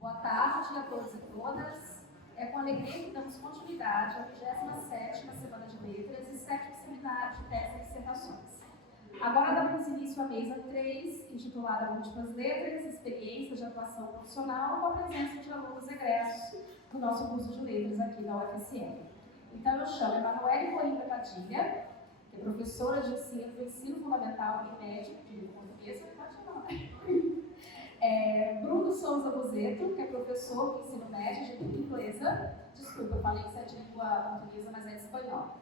Boa tarde a todos e todas. É com alegria que damos continuidade à 27ª Semana de Letras e 7º Seminário de Tese e Dissertações. Agora damos início à mesa 3, intitulada Múltiplas Letras, Experiências de Atuação Profissional, com a presença de alunos egressos do nosso curso de Letras aqui da UFSM. Então eu chamo Emanuele Coimbra Padilha, que é professora de ensino do ensino fundamental e médio, de língua portuguesa, pode chamar. Bruno Souza Buzeto, que é professor do ensino médio de língua inglesa, desculpa, eu falei que isso é de língua portuguesa, mas é de espanhol.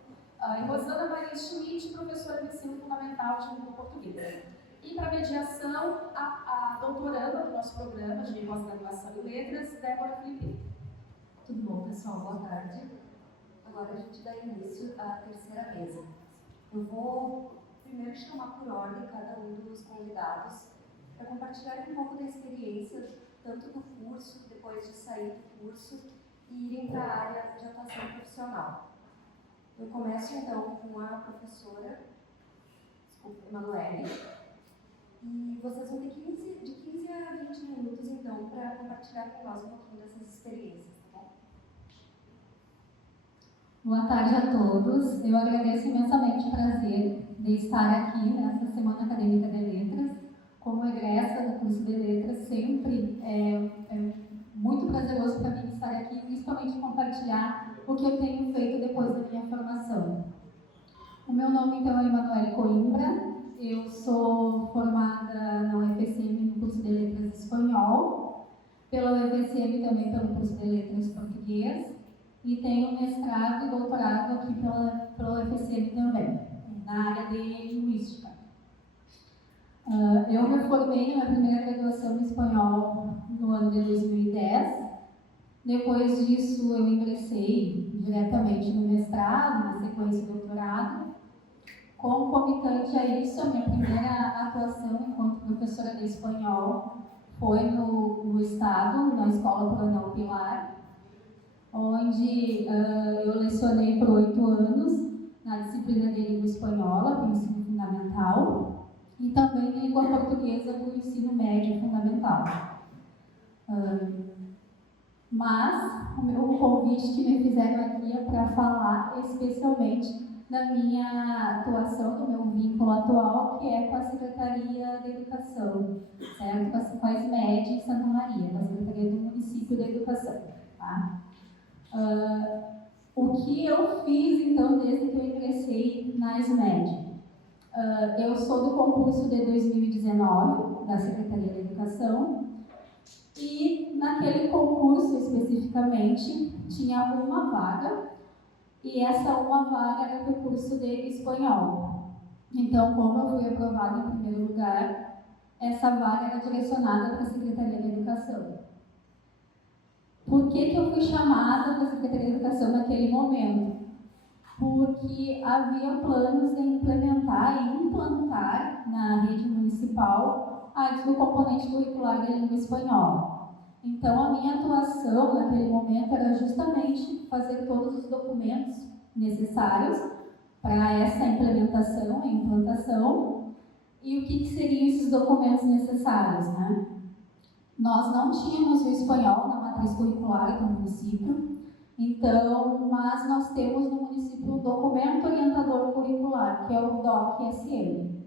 E Rosana Maria Schmidt, professora do ensino fundamental de língua portuguesa. E para mediação, a doutoranda do nosso programa de pós-graduação em letras, Débora Felipe. Tudo bom, pessoal? Boa tarde. Agora a gente dá início à terceira mesa. Eu vou primeiro chamar por ordem cada um dos convidados para compartilhar um pouco da experiência, tanto do curso, depois de sair do curso, e irem para a área de atuação profissional. Eu começo então com a professora Emanuele, e vocês vão ter de 15 a 20 minutos então para compartilhar com nós um pouquinho dessas experiências, tá bom? Boa tarde a todos. Eu agradeço imensamente o prazer de estar aqui nessa Semana Acadêmica de Letras. Como egressa do curso de Letras, sempre é muito prazeroso para mim estar aqui, principalmente compartilhar o que eu tenho feito depois da minha formação. O meu nome, então, é Emanuele Coimbra. Eu sou formada na UFSM no curso de Letras Espanhol, pela UFSM também pelo curso de Letras Português, e tenho mestrado e doutorado aqui pela UFSM também, na área de Linguística. Eu me formei na minha primeira graduação em espanhol no ano de 2010. Depois disso, eu ingressei diretamente no mestrado, na sequência do doutorado. Concomitante a isso, a minha primeira atuação enquanto professora de espanhol foi no Estado, na Escola Coronel Pilar, onde eu lecionei por 8 anos na disciplina de língua espanhola, para o ensino fundamental, e também língua portuguesa para o ensino médio fundamental. Mas o convite que me fizeram aqui é para falar especialmente da minha atuação, do meu vínculo atual, que é com a Secretaria de Educação, certo? Com a SMED em Santa Maria, com a Secretaria do Município de Educação. Tá? O que eu fiz, então, desde que eu ingressei na SMED? Eu sou do concurso de 2019, da Secretaria de Educação, e naquele concurso especificamente tinha uma vaga, e essa uma vaga era para o curso de espanhol. Então, como eu fui aprovada em primeiro lugar, essa vaga era direcionada para a Secretaria de Educação. Por que eu fui chamada para a Secretaria de Educação naquele momento? Porque havia planos de implementar e implantar na rede municipal o componente curricular da língua espanhola. Então, a minha atuação naquele momento era justamente fazer todos os documentos necessários para essa implementação e implantação. E o que seriam esses documentos necessários, né? Nós não tínhamos o espanhol na matriz curricular do município, então, mas nós temos no município um documento orientador curricular, que é o DOC-SM.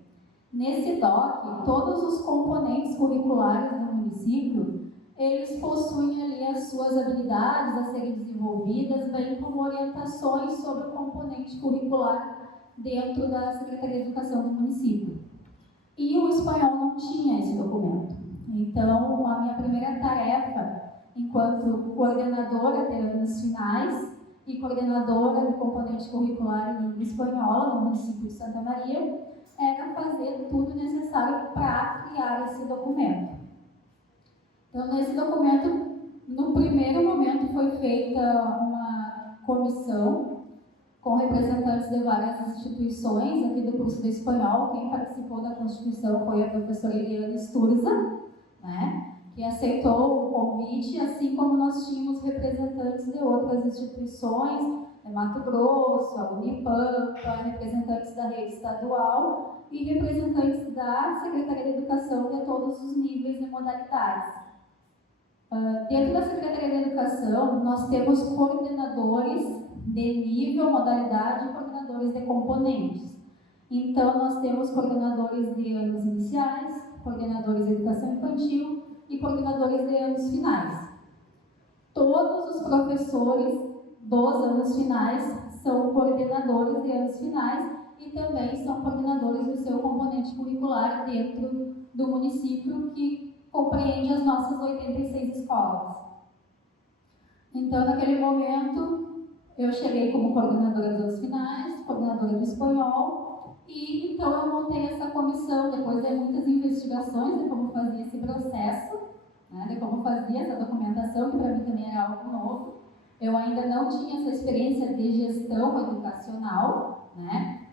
Nesse DOC, todos os componentes curriculares do município, eles possuem ali as suas habilidades a serem desenvolvidas, bem como orientações sobre o componente curricular dentro da Secretaria de Educação do município. E o espanhol não tinha esse documento. Então, a minha primeira tarefa, enquanto coordenadora de anos finais e coordenadora do componente curricular em língua espanhola no município de Santa Maria, era fazer tudo necessário para criar esse documento. Então, nesse documento, no primeiro momento, foi feita uma comissão com representantes de várias instituições aqui do curso de espanhol. Quem participou da constituição foi a professora Eliane Sturza, né, que aceitou o convite, assim como nós tínhamos representantes de outras instituições, Mato Grosso, a Unipampa, representantes da rede estadual e representantes da Secretaria de Educação de todos os níveis e modalidades. Dentro da Secretaria de Educação, nós temos coordenadores de nível, modalidade e coordenadores de componentes. Então, nós temos coordenadores de anos iniciais, coordenadores de educação infantil e coordenadores de anos finais. Todos os professores dos anos finais são coordenadores de anos finais e também são coordenadores do seu componente curricular dentro do município, que compreende as nossas 86 escolas. Então, naquele momento, eu cheguei como coordenadora dos anos finais, coordenadora do espanhol, e então eu montei essa comissão, depois de muitas investigações de como fazia esse processo, né, de como fazia essa documentação, que para mim também era algo novo. Eu ainda não tinha essa experiência de gestão educacional, né?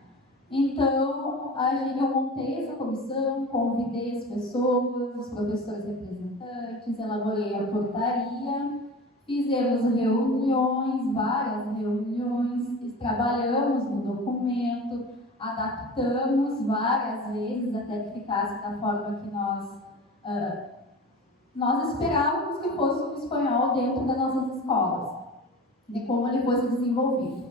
Então, eu montei essa comissão, convidei as pessoas, os professores representantes, elaborei a portaria, fizemos reuniões, várias reuniões, trabalhamos no documento, adaptamos várias vezes até que ficasse da forma que nós esperávamos que fosse o espanhol dentro das nossas escolas, de como ele fosse desenvolvido.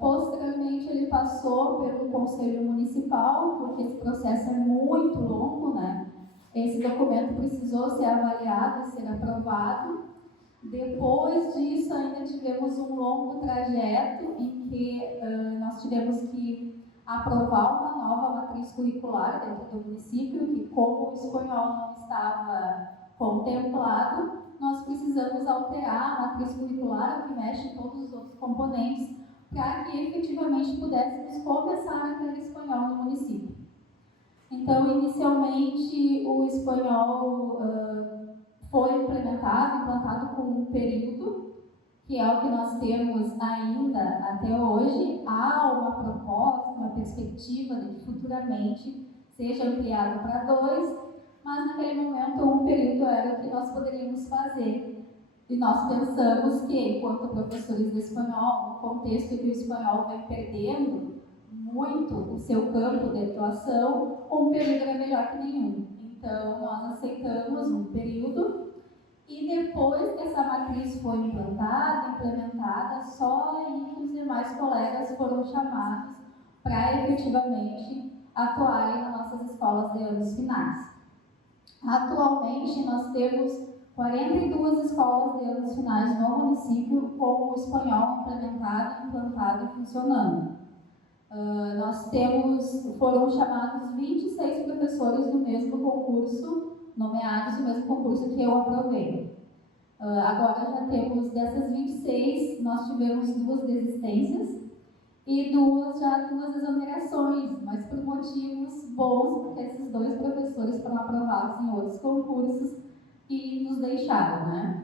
Posteriormente, ele passou pelo Conselho Municipal, porque esse processo é muito longo, né? Esse documento precisou ser avaliado e ser aprovado. Depois disso, ainda tivemos um longo trajeto em que nós tivemos que aprovar uma nova matriz curricular dentro do município, que como o espanhol não estava contemplado, nós precisamos alterar a matriz curricular, que mexe em todos os outros componentes, para que efetivamente pudéssemos começar a ter espanhol no município. Então, inicialmente, o espanhol foi implantado com um período, que é o que nós temos ainda até hoje. Há uma proposta, uma perspectiva de que futuramente seja ampliado para 2, mas naquele momento um período era o que nós poderíamos fazer. E nós pensamos que, enquanto professores de espanhol, no contexto que o espanhol vai perdendo muito o seu campo de atuação, um período era melhor que nenhum. Então, nós aceitamos um período e depois que essa matriz foi implementada, só aí que os demais colegas foram chamados para efetivamente atuarem nas nossas escolas de anos finais. Atualmente, nós temos 42 escolas de anos finais no município com o espanhol implementado, implantado e funcionando. Foram chamados 26 professores do mesmo concurso, nomeados no mesmo concurso que eu aprovei. Agora já temos, dessas 26, nós tivemos 2 desistências e 2 exonerações, mas por motivos bons, porque esses 2 professores foram aprovados em outros concursos e nos deixaram, né?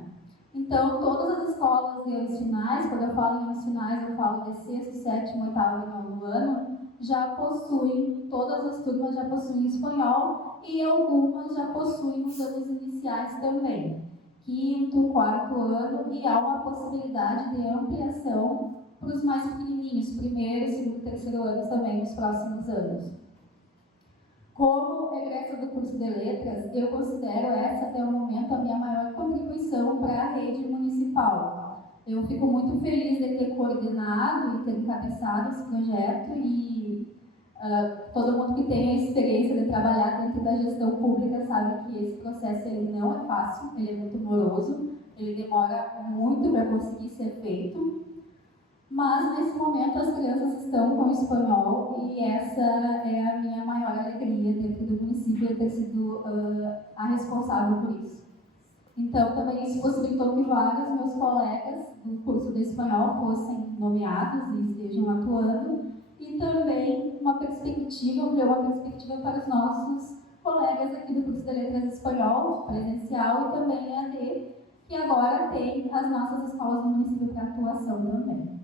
Então, todas as escolas de anos finais, quando eu falo em anos finais, eu falo de 6º, 7º, 8º e 9º ano, já possuem, todas as turmas já possuem espanhol e algumas já possuem os anos iniciais também. 5º, 4º ano, e há uma possibilidade de ampliação para os mais pequenininhos, 1º, 2º, 3º anos também nos próximos anos. Como egressa do curso de letras, eu considero essa até o momento a minha maior contribuição para a rede municipal. Eu fico muito feliz de ter coordenado e ter encabeçado esse projeto e todo mundo que tem a experiência de trabalhar dentro da gestão pública sabe que esse processo ele não é fácil, ele é muito moroso, ele demora muito para conseguir ser feito. Mas, nesse momento, as crianças estão com espanhol e essa é a minha maior alegria dentro do município, de ter sido a responsável por isso. Então, também isso possibilitou que vários meus colegas do curso de espanhol fossem nomeados e estejam atuando, e também ampliou uma perspectiva para os nossos colegas aqui do curso de letras de espanhol, presencial e também EAD, que agora tem as nossas escolas do município para atuação também.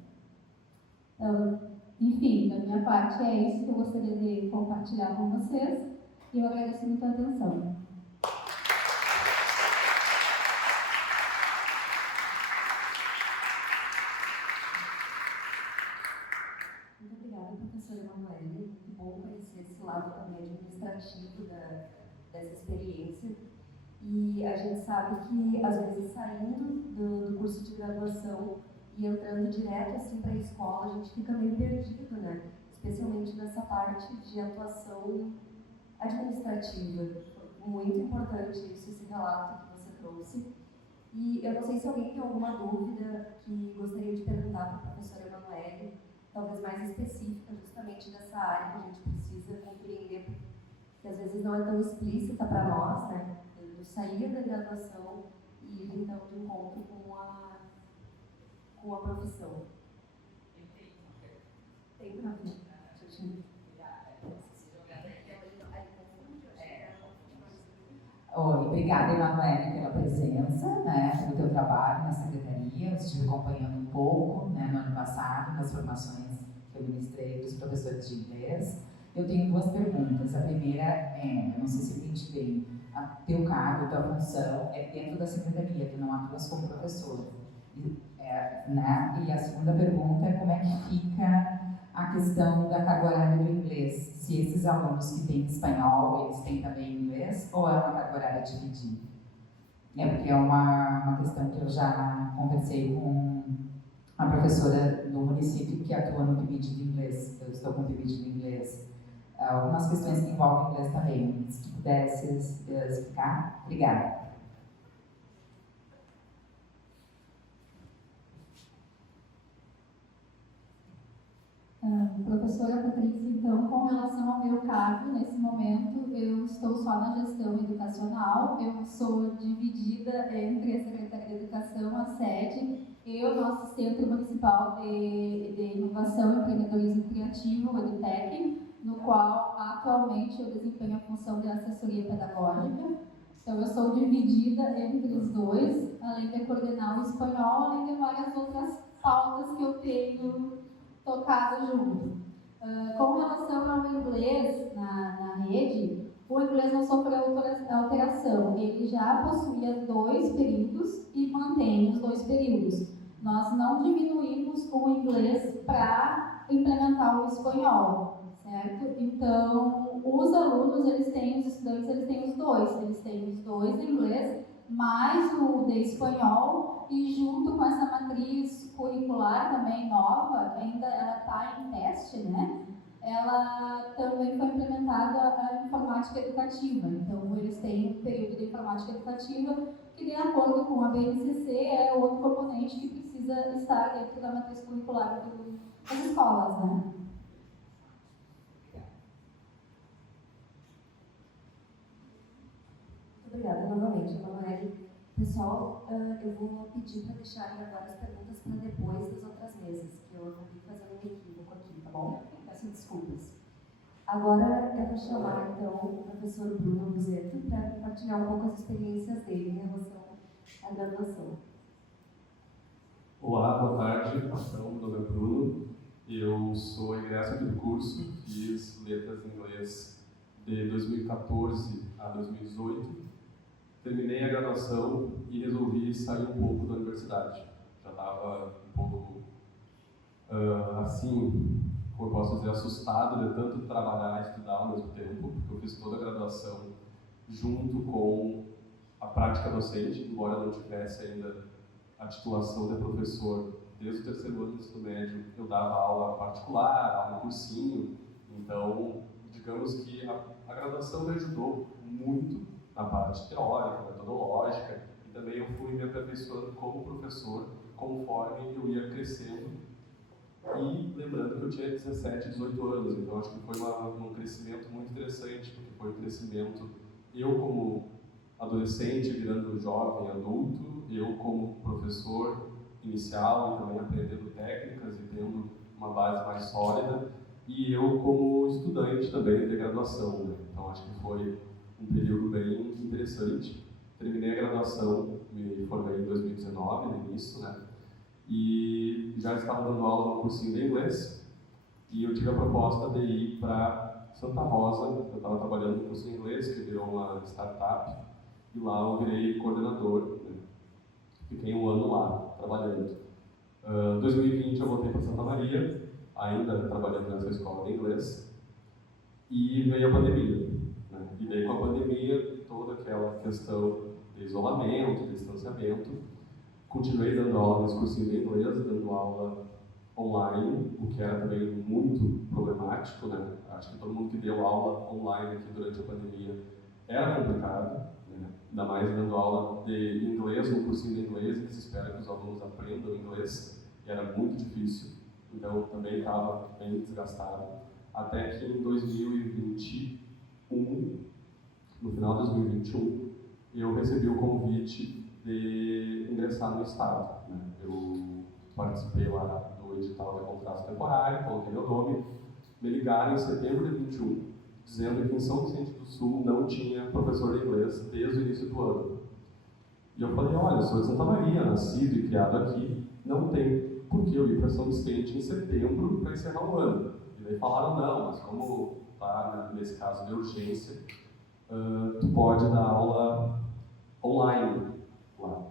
Então, enfim, da minha parte é isso que eu gostaria de compartilhar com vocês e eu agradeço muito a atenção. Muito obrigada, professora Emanuele. Muito bom conhecer esse lado também administrativo dessa experiência. E a gente sabe que, às vezes, saindo do curso de graduação e entrando direto assim, para a escola, a gente fica meio perdido, né? Especialmente nessa parte de atuação administrativa. Muito importante isso, esse relato que você trouxe. E eu não sei se alguém tem alguma dúvida que gostaria de perguntar para a professora Emanuele, talvez mais específica justamente dessa área que a gente precisa compreender, que às vezes não é tão explícita para nós, né? Do sair da graduação e ir então de encontro com a profissão. Tem para mim. Oi, obrigada, Emanuele, pela presença, né, pelo teu trabalho na secretaria. Eu estive acompanhando um pouco, né, no ano passado, nas formações que eu ministrei para os professores de inglês. Eu tenho duas perguntas. A primeira é, eu não sei se eu entendi bem, teu cargo, tua função é dentro da secretaria, tu não atuas como professor. Né? E a segunda pergunta é como é que fica a questão da carga horária do inglês. Se esses alunos que têm espanhol, eles têm também inglês, ou é uma carga horária dividida? É porque é uma questão que eu já conversei com a professora do município que atua no PIBID de inglês. Eu estou com o PIBID de inglês. Algumas questões que envolvem inglês também. Se tu pudesse explicar. Obrigada. Professora Patrícia, então, com relação ao meu cargo, nesse momento, eu estou só na gestão educacional, eu sou dividida entre a Secretaria de Educação, a sede, e o nosso Centro Municipal de Inovação e Empreendedorismo Criativo, o EduTech, no qual, atualmente, eu desempenho a função de assessoria pedagógica. Então, eu sou dividida entre os dois, além de coordenar o espanhol, além de várias outras pautas que eu tenho tocado junto. Com relação ao inglês na rede, o inglês não sofreu alteração. Ele já possuía 2 períodos e mantém os 2 períodos. Nós não diminuímos o inglês para implementar o espanhol, certo? Então, os alunos, os estudantes, eles têm os dois. Eles têm os 2 de inglês, mais o de espanhol, e junto com essa matriz curricular também nova, ainda ela está em teste, né? Ela também foi implementada a informática educativa. Então, eles têm um período de informática educativa que, de acordo com a BNCC, é outro componente que precisa estar dentro da matriz curricular das escolas, né? Obrigada novamente, Emanuele. Pessoal, eu vou pedir para deixarem agora as perguntas para depois das outras mesas, que eu acabei fazendo um equívoco aqui, tá bom? Peço desculpas. Agora eu vou chamar, então, o professor Bruno Buzeto para compartilhar um pouco as experiências dele em relação à graduação. Olá, boa tarde. Então, meu nome é Bruno. Eu sou egresso aqui do curso, fiz letras em inglês de 2014 a 2018. Terminei a graduação e resolvi sair um pouco da universidade. Já estava um pouco, assim, como eu posso dizer, assustado de tanto trabalhar e estudar ao mesmo tempo, porque eu fiz toda a graduação junto com a prática docente, embora eu não tivesse ainda a titulação de professor. Desde o terceiro ano do ensino médio, eu dava aula particular, aula no cursinho. Então, digamos que a graduação me ajudou muito na parte teórica, metodológica, e também eu fui me aperfeiçoando como professor conforme eu ia crescendo. E lembrando que eu tinha 17, 18 anos, então acho que foi um crescimento muito interessante, porque foi um crescimento, eu como adolescente virando jovem, adulto, eu como professor inicial e também aprendendo técnicas e tendo uma base mais sólida, e eu como estudante também de graduação, né? Então acho que foi um período bem interessante. Terminei a graduação, me formei em 2019, no início, né? e já estava dando aula no cursinho de inglês, e eu tive a proposta de ir para Santa Rosa. Eu estava trabalhando no curso de inglês, que virou uma startup, e lá eu virei coordenador, né? Fiquei um ano lá, trabalhando. Em 2020 eu voltei para Santa Maria, ainda trabalhando nessa escola de inglês, e veio a pandemia, né? E veio com a pandemia toda aquela questão de isolamento, de distanciamento. Continuei dando aula nesse cursinho de inglês, dando aula online, o que era também muito problemático, né? Acho que todo mundo que deu aula online aqui durante a pandemia era complicado, né? Ainda mais dando aula de inglês no cursinho de inglês, que se espera que os alunos aprendam inglês, e era muito difícil, então também estava bem desgastado. Até que em 2021, no final de 2021, eu recebi o convite de ingressar no Estado, né? Eu participei lá do edital de contrato temporário, coloquei meu nome, me ligaram em setembro de 21, dizendo que em São Vicente do Sul não tinha professor de inglês desde o início do ano. E eu falei, olha, eu sou de Santa Maria, nascido e criado aqui, não tem por que eu ir para São Vicente em setembro para encerrar o ano. E daí falaram, não, mas como está nesse caso de urgência, tu pode dar aula online lá.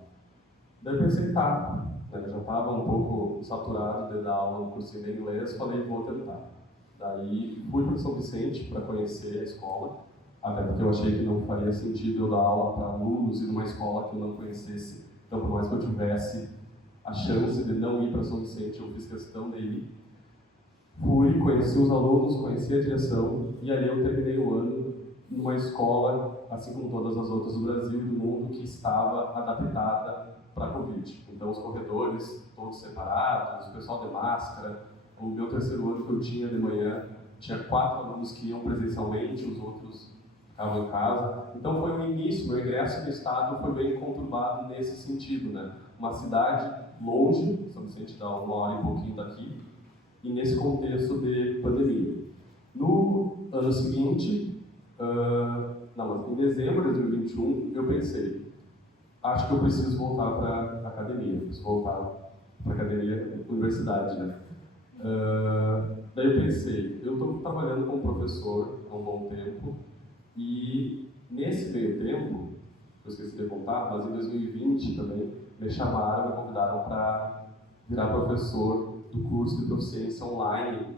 Daí eu pensei, tá, eu já estava um pouco saturado de dar aula no cursinho de inglês, falei, vou tentar. Daí fui para São Vicente para conhecer a escola, até porque eu achei que não faria sentido eu dar aula para alunos e numa escola que eu não conhecesse. Então, por mais que eu tivesse a chance de não ir para São Vicente, eu fiz questão de ir. Fui, conheci os alunos, conheci a direção, e ali eu terminei o ano numa escola, assim como todas as outras do Brasil e do mundo, que estava adaptada para a Covid. Então, os corredores todos separados, o pessoal de máscara. O meu terceiro ano que eu tinha de manhã, tinha 4 alunos que iam presencialmente, os outros ficavam em casa. Então, foi o início, meu ingresso no Estado foi bem conturbado nesse sentido, né? Uma cidade longe, São Vicente dá 1 hora e pouquinho daqui, e nesse contexto de pandemia. No ano seguinte, em dezembro de 2021, eu pensei, acho que eu preciso voltar para a academia, preciso voltar para a academia, universidade, né? Daí eu pensei, eu estou trabalhando como professor há um bom tempo, e nesse meio tempo, eu esqueci de contar, mas em 2020 também, me chamaram, me convidaram para virar professor do curso de proficiência online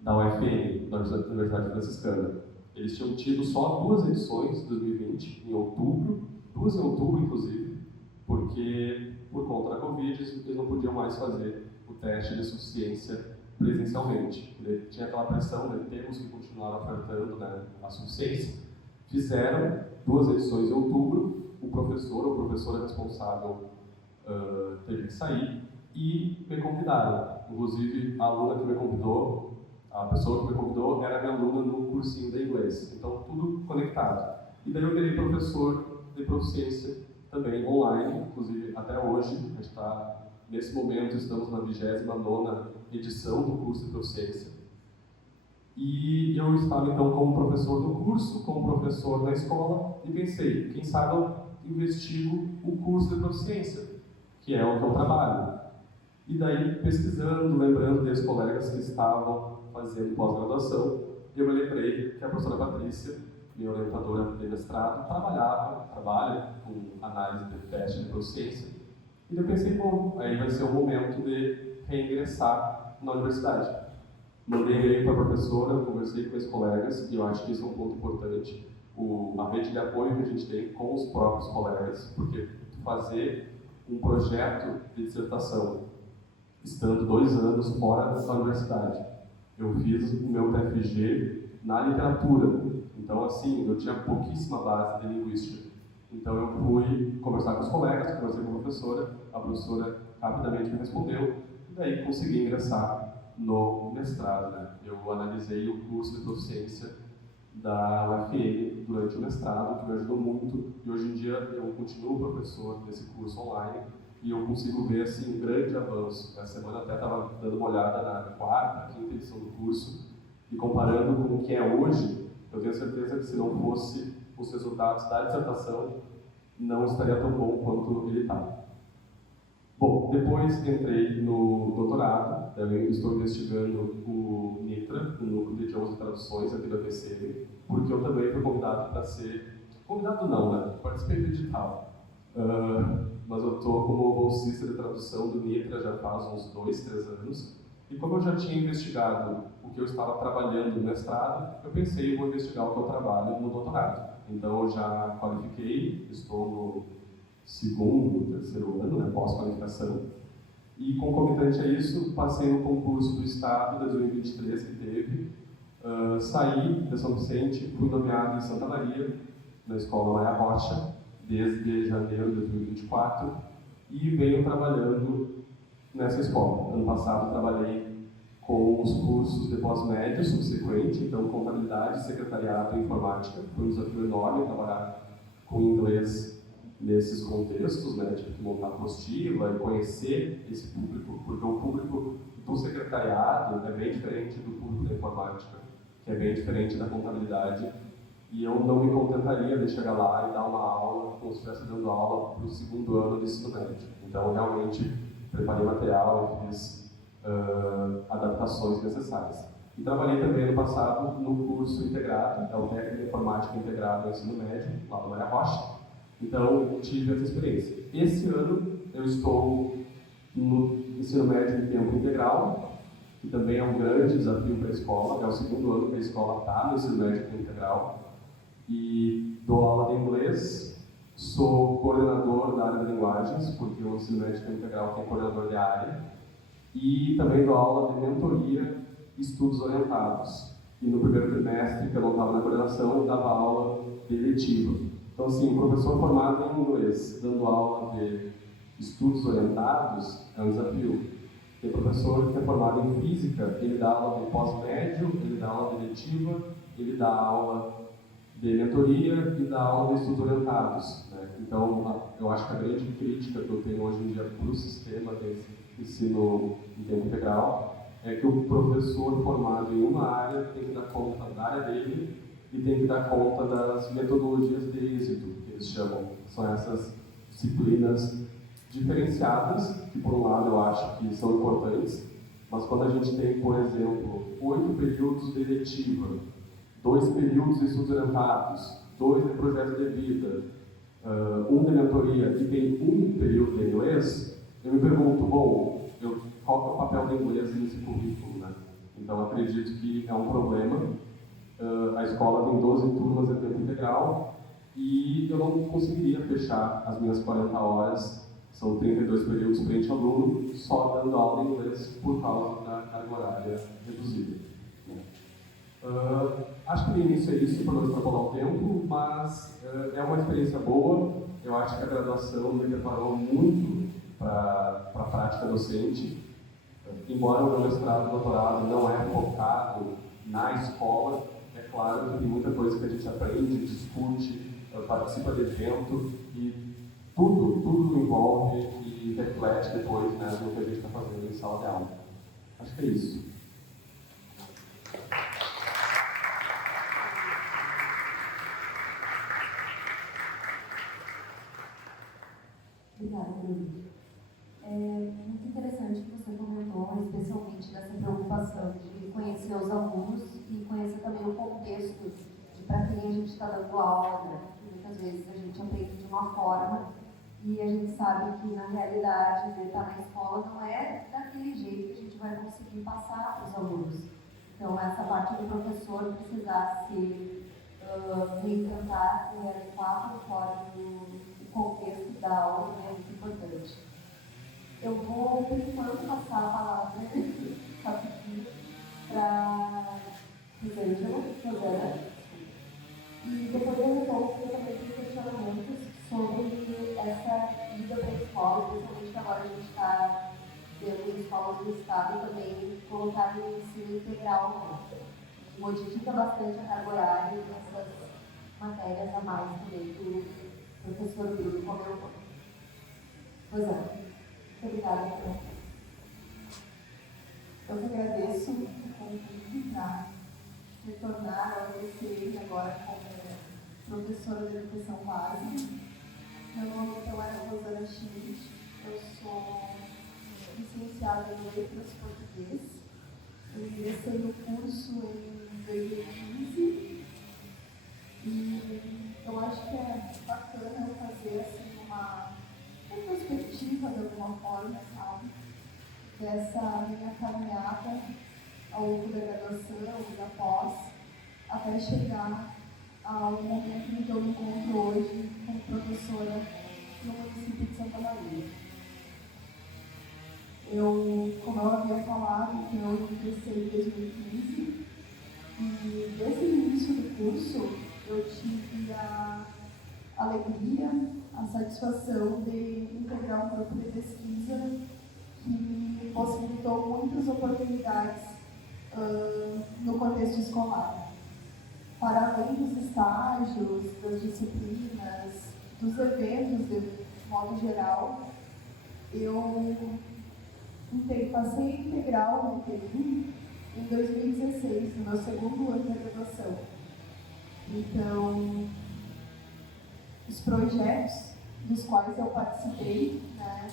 da UFM, da Universidade Franciscana. Eles tinham tido só 2 edições em 2020, em outubro, 2 em outubro inclusive, porque por conta da Covid eles não podiam mais fazer o teste de suficiência presencialmente. Tinha aquela pressão de temos que continuar ofertando, né, a suficiência. Fizeram 2 edições em outubro, o professor ou professora responsável teve que sair e me convidaram. Inclusive, a aluna que me convidou, a pessoa que me convidou era minha aluna no cursinho de inglês. Então, tudo conectado. E daí eu virei professor de proficiência também online, inclusive até hoje, a gente está, nesse momento, estamos na 29ª edição do curso de proficiência. E eu estava então como professor no curso, como professor na escola, e pensei, quem sabe eu investigo o curso de proficiência, que é o que eu trabalho. E daí, pesquisando, lembrando dos colegas que estavam fazendo pós-graduação, eu me lembrei que a professora Patrícia, minha orientadora de mestrado, trabalha com análise de teste de proficiência. E eu pensei, bom, aí vai ser o momento de reingressar na universidade. Mandei e-mail para a professora, conversei com os colegas, e eu acho que isso é um ponto importante, a rede de apoio que a gente tem com os próprios colegas, porque fazer um projeto de dissertação, estando 2 anos fora da universidade. Eu fiz o meu TFG na literatura, então assim, eu tinha pouquíssima base de linguística. Então eu fui conversar com os colegas, conversei com a professora rapidamente me respondeu, e daí consegui ingressar no mestrado, né? Eu analisei o curso de proficiência da UFM durante o mestrado, que me ajudou muito, e hoje em dia eu continuo professor desse curso online, e eu consigo ver assim, um grande avanço. Essa semana até estava dando uma olhada na 4ª, 5ª edição do curso, e comparando com o que é hoje, eu tenho certeza que se não fosse os resultados da dissertação, não estaria tão bom quanto ele está. Bom, depois entrei no doutorado, também estou investigando o NITRA, o Núcleo de Idiomas e Traduções aqui da UFSM, porque eu também fui convidado para ser... Convidado não, né? Participei do edital. Mas eu estou como bolsista de tradução do NITRA já faz uns 2, 3 anos. E como eu já tinha investigado o que eu estava trabalhando no mestrado, eu pensei, vou investigar o que eu trabalho no doutorado. Então eu já qualifiquei, estou no segundo, terceiro ano, né, pós-qualificação. E concomitante a isso, passei no concurso do Estado de 2023 que teve, saí de São Vicente, fui nomeado em Santa Maria, na Escola Maia Rocha, desde janeiro de 2024, e venho trabalhando nessa escola. Ano passado trabalhei com os cursos de pós-médio subsequente, então contabilidade, secretariado e informática. Foi um desafio enorme trabalhar com inglês nesses contextos, né? Tive que montar apostila e conhecer esse público, porque o público do secretariado é bem diferente do público da informática, que é bem diferente da contabilidade. E eu não me contentaria de chegar lá e dar uma aula como se estivesse dando aula para o segundo ano de ensino médio. Então, realmente, preparei material e fiz adaptações necessárias. E trabalhei também no passado no curso integrado, é o técnico de informática integrado no ensino médio, lá no Maria Rocha. Então, tive essa experiência. Esse ano, eu estou no ensino médio em tempo integral, que também é um grande desafio para a escola, é o segundo ano que a escola está no ensino médio em tempo integral. E dou aula de inglês, sou coordenador da área de linguagens, porque o ensino médio em tempo integral tem coordenador de área, e também dou aula de mentoria e estudos orientados. E no primeiro trimestre, que eu não estava na coordenação, eu dava aula de eletiva. Então, assim, professor formado em inglês, dando aula de estudos orientados, é um desafio. Tem professor que é formado em física, ele dá aula de pós-médio, ele dá aula de eletiva, ele dá aula de mentoria e dá aula de estudos orientados, né? Então, eu acho que a grande crítica que eu tenho hoje em dia para o sistema de ensino em tempo integral é que o professor formado em uma área tem que dar conta da área dele e tem que dar conta das metodologias de êxito, que eles chamam. São essas disciplinas diferenciadas, que por um lado eu acho que são importantes, mas quando a gente tem, por exemplo, 8 períodos de eletiva, 2 períodos de estudos orientados, 2 de projeto de vida, 1 de mentoria e tem 1 período de inglês, eu me pergunto, bom, qual que é o papel do inglês nesse currículo, né? Então acredito que é um problema. A escola tem 12 turmas de tempo integral e eu não conseguiria fechar as minhas 40 horas, são 32 períodos frente ao aluno, só dando aula em inglês por causa da carga horária reduzida. Acho que no início é isso, para não extrapolar o tempo, mas é uma experiência boa. Eu acho que a graduação me preparou muito para a prática docente. Embora o meu mestrado e doutorado não é focado na escola, é claro que tem muita coisa que a gente aprende, discute, participa de evento e tudo envolve e reflete depois, né, no que a gente está fazendo em sala de aula. Acho que é isso. Obrigada, Bruno. É muito interessante o que você comentou, especialmente dessa preocupação de conhecer os alunos e conhecer também o contexto de para quem a gente está dando aula, né? Porque muitas vezes a gente aprende de uma forma e a gente sabe que na realidade, né, estar na escola não é daquele jeito que a gente vai conseguir passar para os alunos. Então, essa parte do professor precisar se reinventar, se adequar conforme o contexto da aula, né, é muito importante. Eu vou, por enquanto, passar a palavra rapidinho para Rosana. E depois eu respondo eu também tenho questionamentos sobre essa ida para a escola, principalmente que agora a gente está vendo escolas do Estado também colocar no ensino integral. Modifica bastante a carga horária e essas matérias a mais também que o professor Bruno comentou. Pois é. Obrigada, Fran. Eu que agradeço o convite para retornar ao UFSM agora como professora de educação básica. Meu nome então é Rosana Schmidt, eu sou licenciada em Letras Português. Eu ingressei no curso em 2015 e eu acho que é bacana eu fazer assim, uma retrospectiva de alguma forma, sabe? Dessa minha caminhada ao longo da graduação e da pós, até chegar ao momento em que eu me encontro hoje como professora no município de Santa Maria. Como eu havia falado, eu ingressei em 2015 e desde o início do curso eu tive a alegria, a satisfação de integrar um grupo de pesquisa que me possibilitou muitas oportunidades no contexto escolar. Para além dos estágios, das disciplinas, dos eventos de modo geral, eu passei integral no ITERIM em 2016, no meu segundo ano de graduação. Então, os projetos dos quais eu participei, né,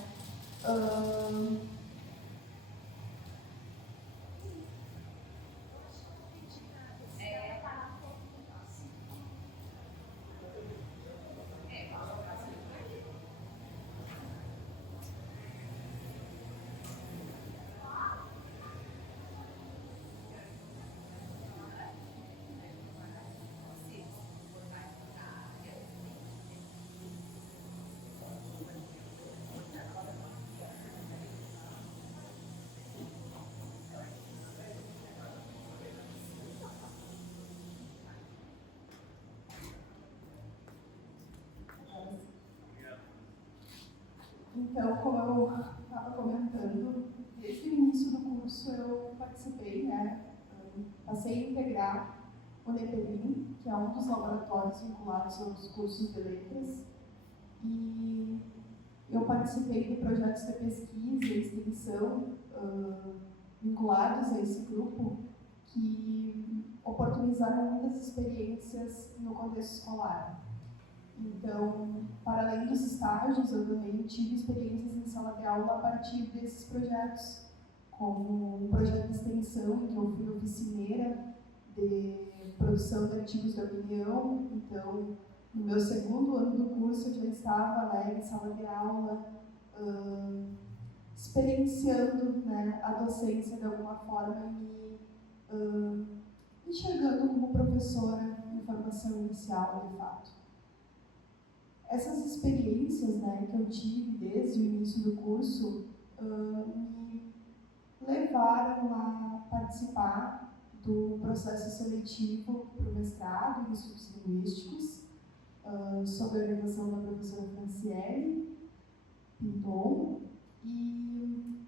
Então, como eu estava comentando, desde o início do curso eu participei, né? Passei a integrar o NEPERIM, que é um dos laboratórios vinculados aos cursos de letras, e eu participei de projetos de pesquisa e extensão vinculados a esse grupo, que oportunizaram muitas experiências no contexto escolar. Então, para além dos estágios, eu também tive experiências em sala de aula a partir desses projetos, como um projeto de extensão em que eu fui oficineira de produção de artigos de opinião. Então, no meu segundo ano do curso, eu já estava em sala de aula, experienciando, né, a docência de alguma forma e me enxergando como professora em formação inicial, de fato. Essas experiências, né, que eu tive desde o início do curso me levaram a participar do processo seletivo para o mestrado em estudos linguísticos, sob a orientação da professora Franciele Pinton. E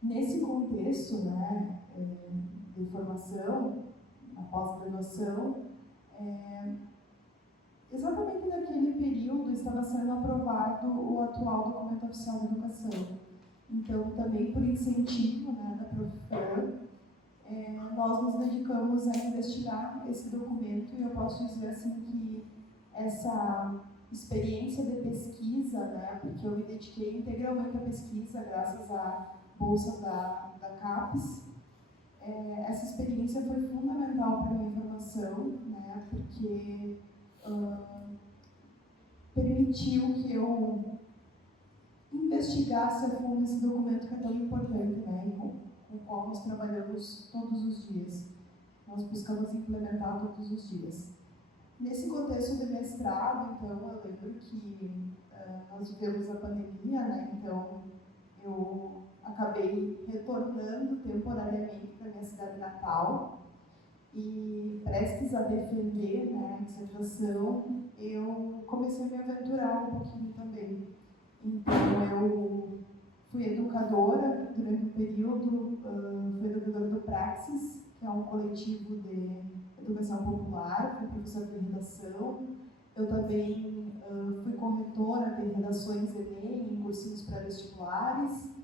nesse contexto, né, de formação, na pós-graduação, exatamente naquele período estava sendo aprovado o atual documento oficial de educação. Então, também por incentivo, né, da Profran, nós nos dedicamos a investigar esse documento e eu posso dizer assim que essa experiência de pesquisa, né, porque eu me dediquei integralmente à pesquisa graças à bolsa da CAPES, essa experiência foi fundamental para a minha formação, né, porque permitiu que eu investigasse a fundo esse documento que é tão importante, né, e com o qual nós trabalhamos todos os dias. Nós buscamos implementar todos os dias. Nesse contexto de mestrado, então, eu lembro que nós vivemos a pandemia, né, então eu acabei retornando temporariamente para a minha cidade natal. E prestes a defender, né, a dissertação, eu comecei a me aventurar um pouquinho também. Então, eu fui educadora durante um período, fui educadora do Praxis, que é um coletivo de educação popular, fui professora de redação. Eu também fui corretora de redações ENEM em cursinhos pré-vestibulares.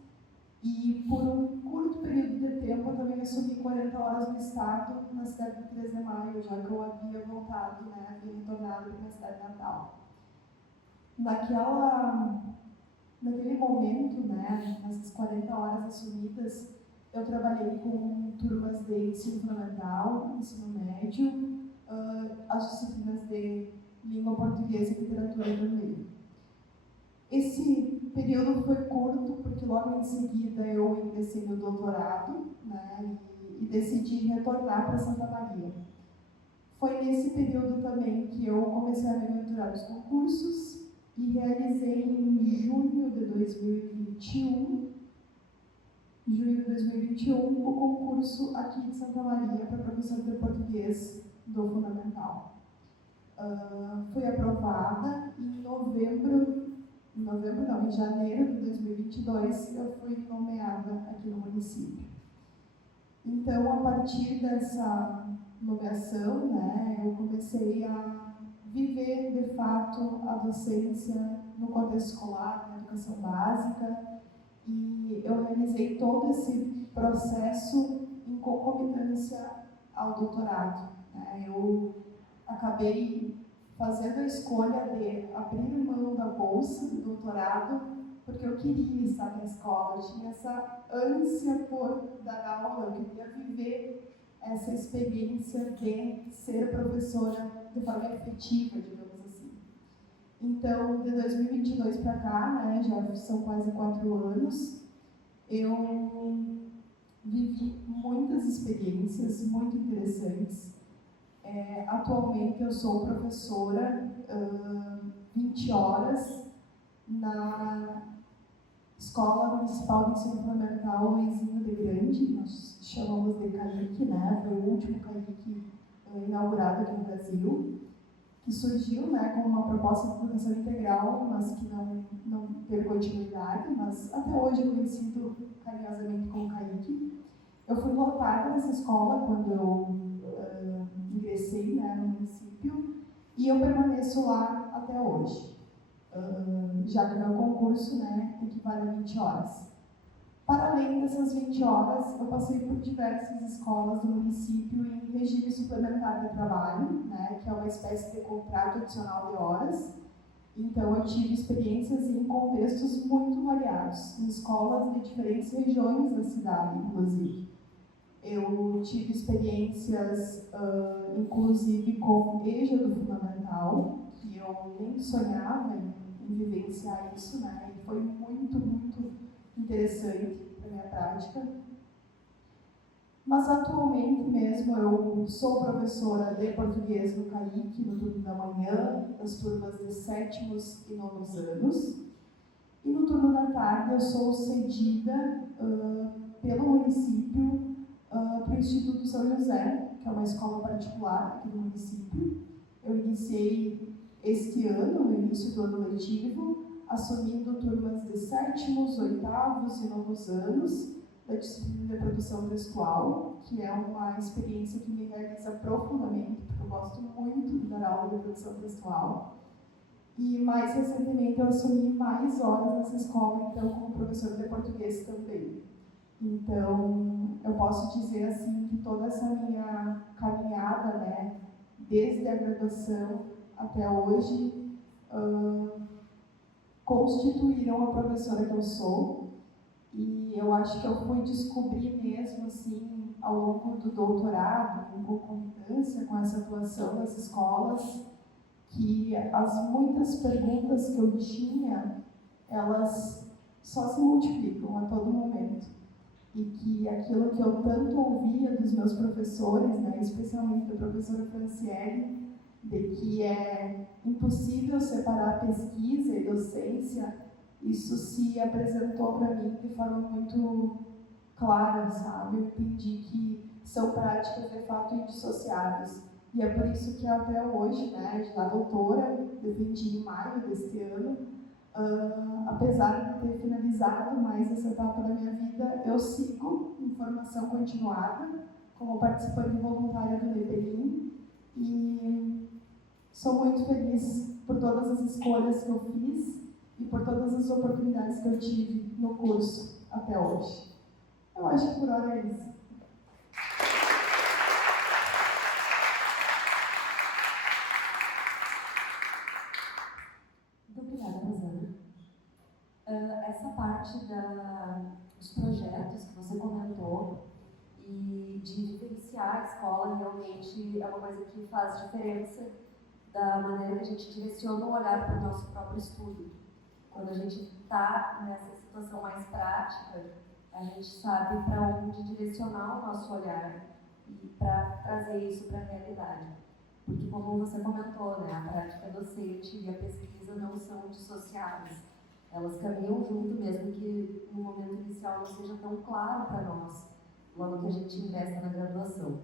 E por um curto período de tempo eu também assumi 40 horas no estado, na cidade de 13 de Maio, já que eu havia voltado, né, havia retornado para minha cidade natal. naquele momento, né, nessas 40 horas assumidas, eu trabalhei com turmas de ensino fundamental, ensino médio, as disciplinas de língua portuguesa e literatura também. Esse período foi curto, porque logo em seguida eu ingressei no doutorado, né, e decidi retornar para Santa Maria. Foi nesse período também que eu comecei a me aventurar nos concursos e realizei em junho de 2021, o concurso aqui de Santa Maria para professor de português do Fundamental. Fui aprovada e em janeiro de 2022 eu fui nomeada aqui no município. Então, a partir dessa nomeação, né, eu comecei a viver, de fato, a docência no contexto escolar, na educação básica, e eu realizei todo esse processo em concomitância ao doutorado, né. Eu acabei fazendo a escolha de abrir mão da bolsa do doutorado, porque eu queria estar na escola, eu tinha essa ânsia por dar aula, eu queria viver essa experiência de ser professora de forma efetiva, digamos assim. Então, de 2022 para cá, né, já são quase 4 anos, eu vivi muitas experiências muito interessantes. Atualmente eu sou professora 20 horas na Escola Municipal de Ensino Fundamental Luizinho de Grande, nós chamamos de CAIC, né? Foi o último CAIC inaugurado aqui no Brasil, que surgiu, né, como uma proposta de educação integral, mas que não teve continuidade, mas até hoje eu conhecido carinhosamente como CAIC. Eu fui lotada nessa escola quando eu ingressei, né, no município, e eu permaneço lá até hoje. Já que o meu concurso, né, equivale a 20 horas. Para além dessas 20 horas, eu passei por diversas escolas do município em regime suplementar de trabalho, né, que é uma espécie de contrato adicional de horas. Então, eu tive experiências em contextos muito variados, em escolas de diferentes regiões da cidade, inclusive. Eu tive experiências, inclusive, com EJA do Fundamental, que eu nem sonhava em vivenciar isso, né? E foi muito, muito interessante para a minha prática. Mas, atualmente mesmo, eu sou professora de português no CAIC, no turno da manhã, das turmas de 7º e 9º anos. E no turno da tarde, eu sou cedida pelo município para o Instituto São José, que é uma escola particular aqui do município. Eu iniciei este ano, no início do ano letivo, assumindo turmas de 7º, 8º e 9º anos da disciplina de produção textual, que é uma experiência que me realiza profundamente, porque eu gosto muito de dar aula de produção textual. E mais recentemente eu assumi mais horas nessa escola, então, como professora de português também. Então, eu posso dizer assim que toda essa minha caminhada, né, desde a graduação até hoje, constituíram a professora que eu sou. E eu acho que eu fui descobrir mesmo, assim, ao longo do doutorado, em concomitância com essa atuação nas escolas, que as muitas perguntas que eu tinha, elas só se multiplicam a todo momento. E que aquilo que eu tanto ouvia dos meus professores, né, especialmente da professora Franciele, de que é impossível separar pesquisa e docência, isso se apresentou para mim de forma muito clara, sabe? Eu entendi que são práticas de fato indissociáveis. E é por isso que até hoje, né, já doutora, defendi em maio deste ano, apesar de ter finalizado mais essa etapa da minha vida, eu sigo em formação continuada, como participante voluntária do DPI, e sou muito feliz por todas as escolhas que eu fiz e por todas as oportunidades que eu tive no curso até hoje. Eu acho que por hora é isso. Muito obrigada, Rosana. parte dos projetos que você comentou e de diferenciar a escola realmente é uma coisa que faz diferença da maneira que a gente direciona o olhar para o nosso próprio estudo. Quando a gente está nessa situação mais prática, a gente sabe para onde direcionar o nosso olhar e para trazer isso para a realidade. Porque, como você comentou, né, a prática docente e a pesquisa não são dissociadas. Elas caminham junto, mesmo que no momento inicial não seja tão claro para nós, logo que a gente ingressa na graduação.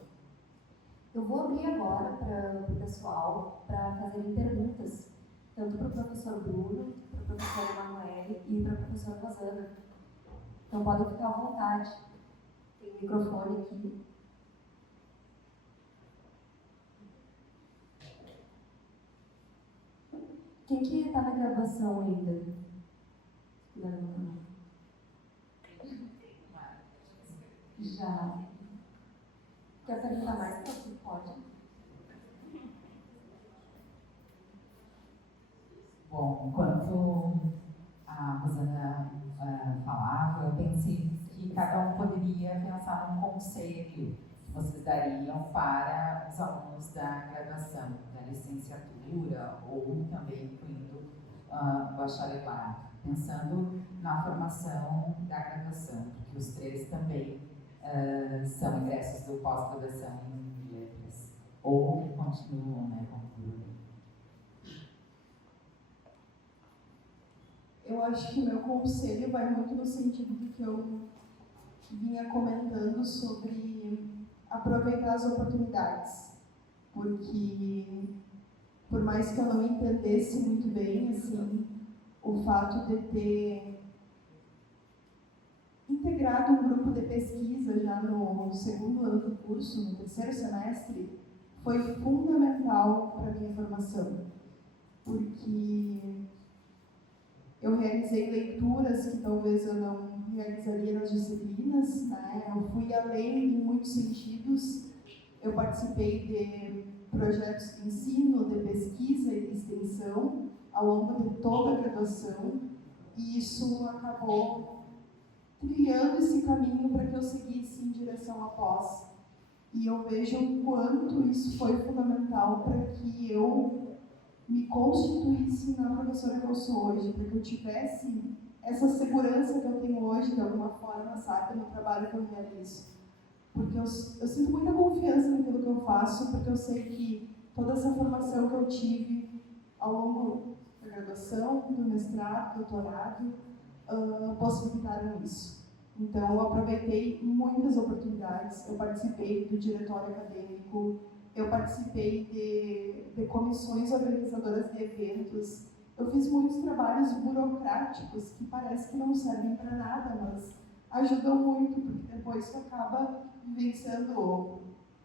Eu vou abrir agora para o pessoal para fazerem perguntas, tanto para o professor Bruno, para o professor Emanuele e para a professora Rosana. Então podem ficar à vontade. Tem um microfone aqui. Quem que está na graduação ainda? Não. Já. Quer perguntar mais? Pode. Bom, enquanto a Rosana falava, eu pensei que cada um poderia pensar num conselho que vocês dariam para os alunos da graduação, da licenciatura ou também incluindo o bacharelado, pensando na formação da graduação, porque os três também são ingressos do pós-graduação em letras, ou continuam, né, concluindo. Eu acho que o meu conselho vai muito no sentido do que eu vinha comentando sobre aproveitar as oportunidades, porque por mais que eu não entendesse muito bem, assim, o fato de ter integrado um grupo de pesquisa já no segundo ano do curso, no terceiro semestre, foi fundamental para a minha formação, porque eu realizei leituras que talvez eu não realizaria nas disciplinas, né? Eu fui além em muitos sentidos. Eu participei de projetos de ensino, de pesquisa e de extensão ao longo de toda a graduação, e isso acabou trilhando esse caminho para que eu seguisse em direção à pós. E eu vejo o quanto isso foi fundamental para que eu me constituísse na professora que eu sou hoje, para que eu tivesse essa segurança que eu tenho hoje, de alguma forma, sabe, no trabalho que eu realizo. Porque eu sinto muita confiança naquilo que eu faço, porque eu sei que toda essa formação que eu tive ao longo da graduação, do mestrado, do doutorado, possibilitaram isso. Então, eu aproveitei muitas oportunidades, eu participei do diretório acadêmico, eu participei de comissões organizadoras de eventos, eu fiz muitos trabalhos burocráticos que parece que não servem para nada, mas ajudam muito, porque depois tu acaba vivenciando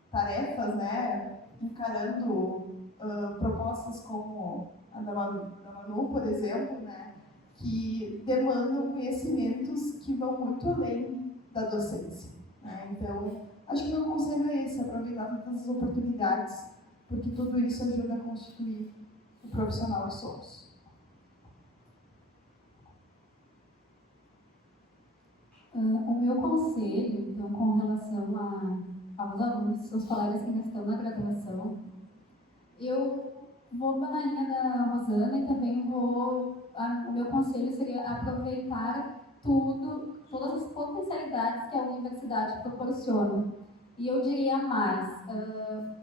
tarefas, né, encarando propostas como a da Manu, por exemplo, né, que demandam conhecimentos que vão muito além da docência, né? Então, acho que o meu conselho é esse, aproveitar todas as oportunidades, porque tudo isso ajuda a constituir o profissional que somos. O meu conselho, então, com relação aos alunos, seus colegas que ainda estão na graduação, eu vou na linha da Rosana e também o meu conselho seria aproveitar todas as potencialidades que a universidade proporciona. E eu diria mais,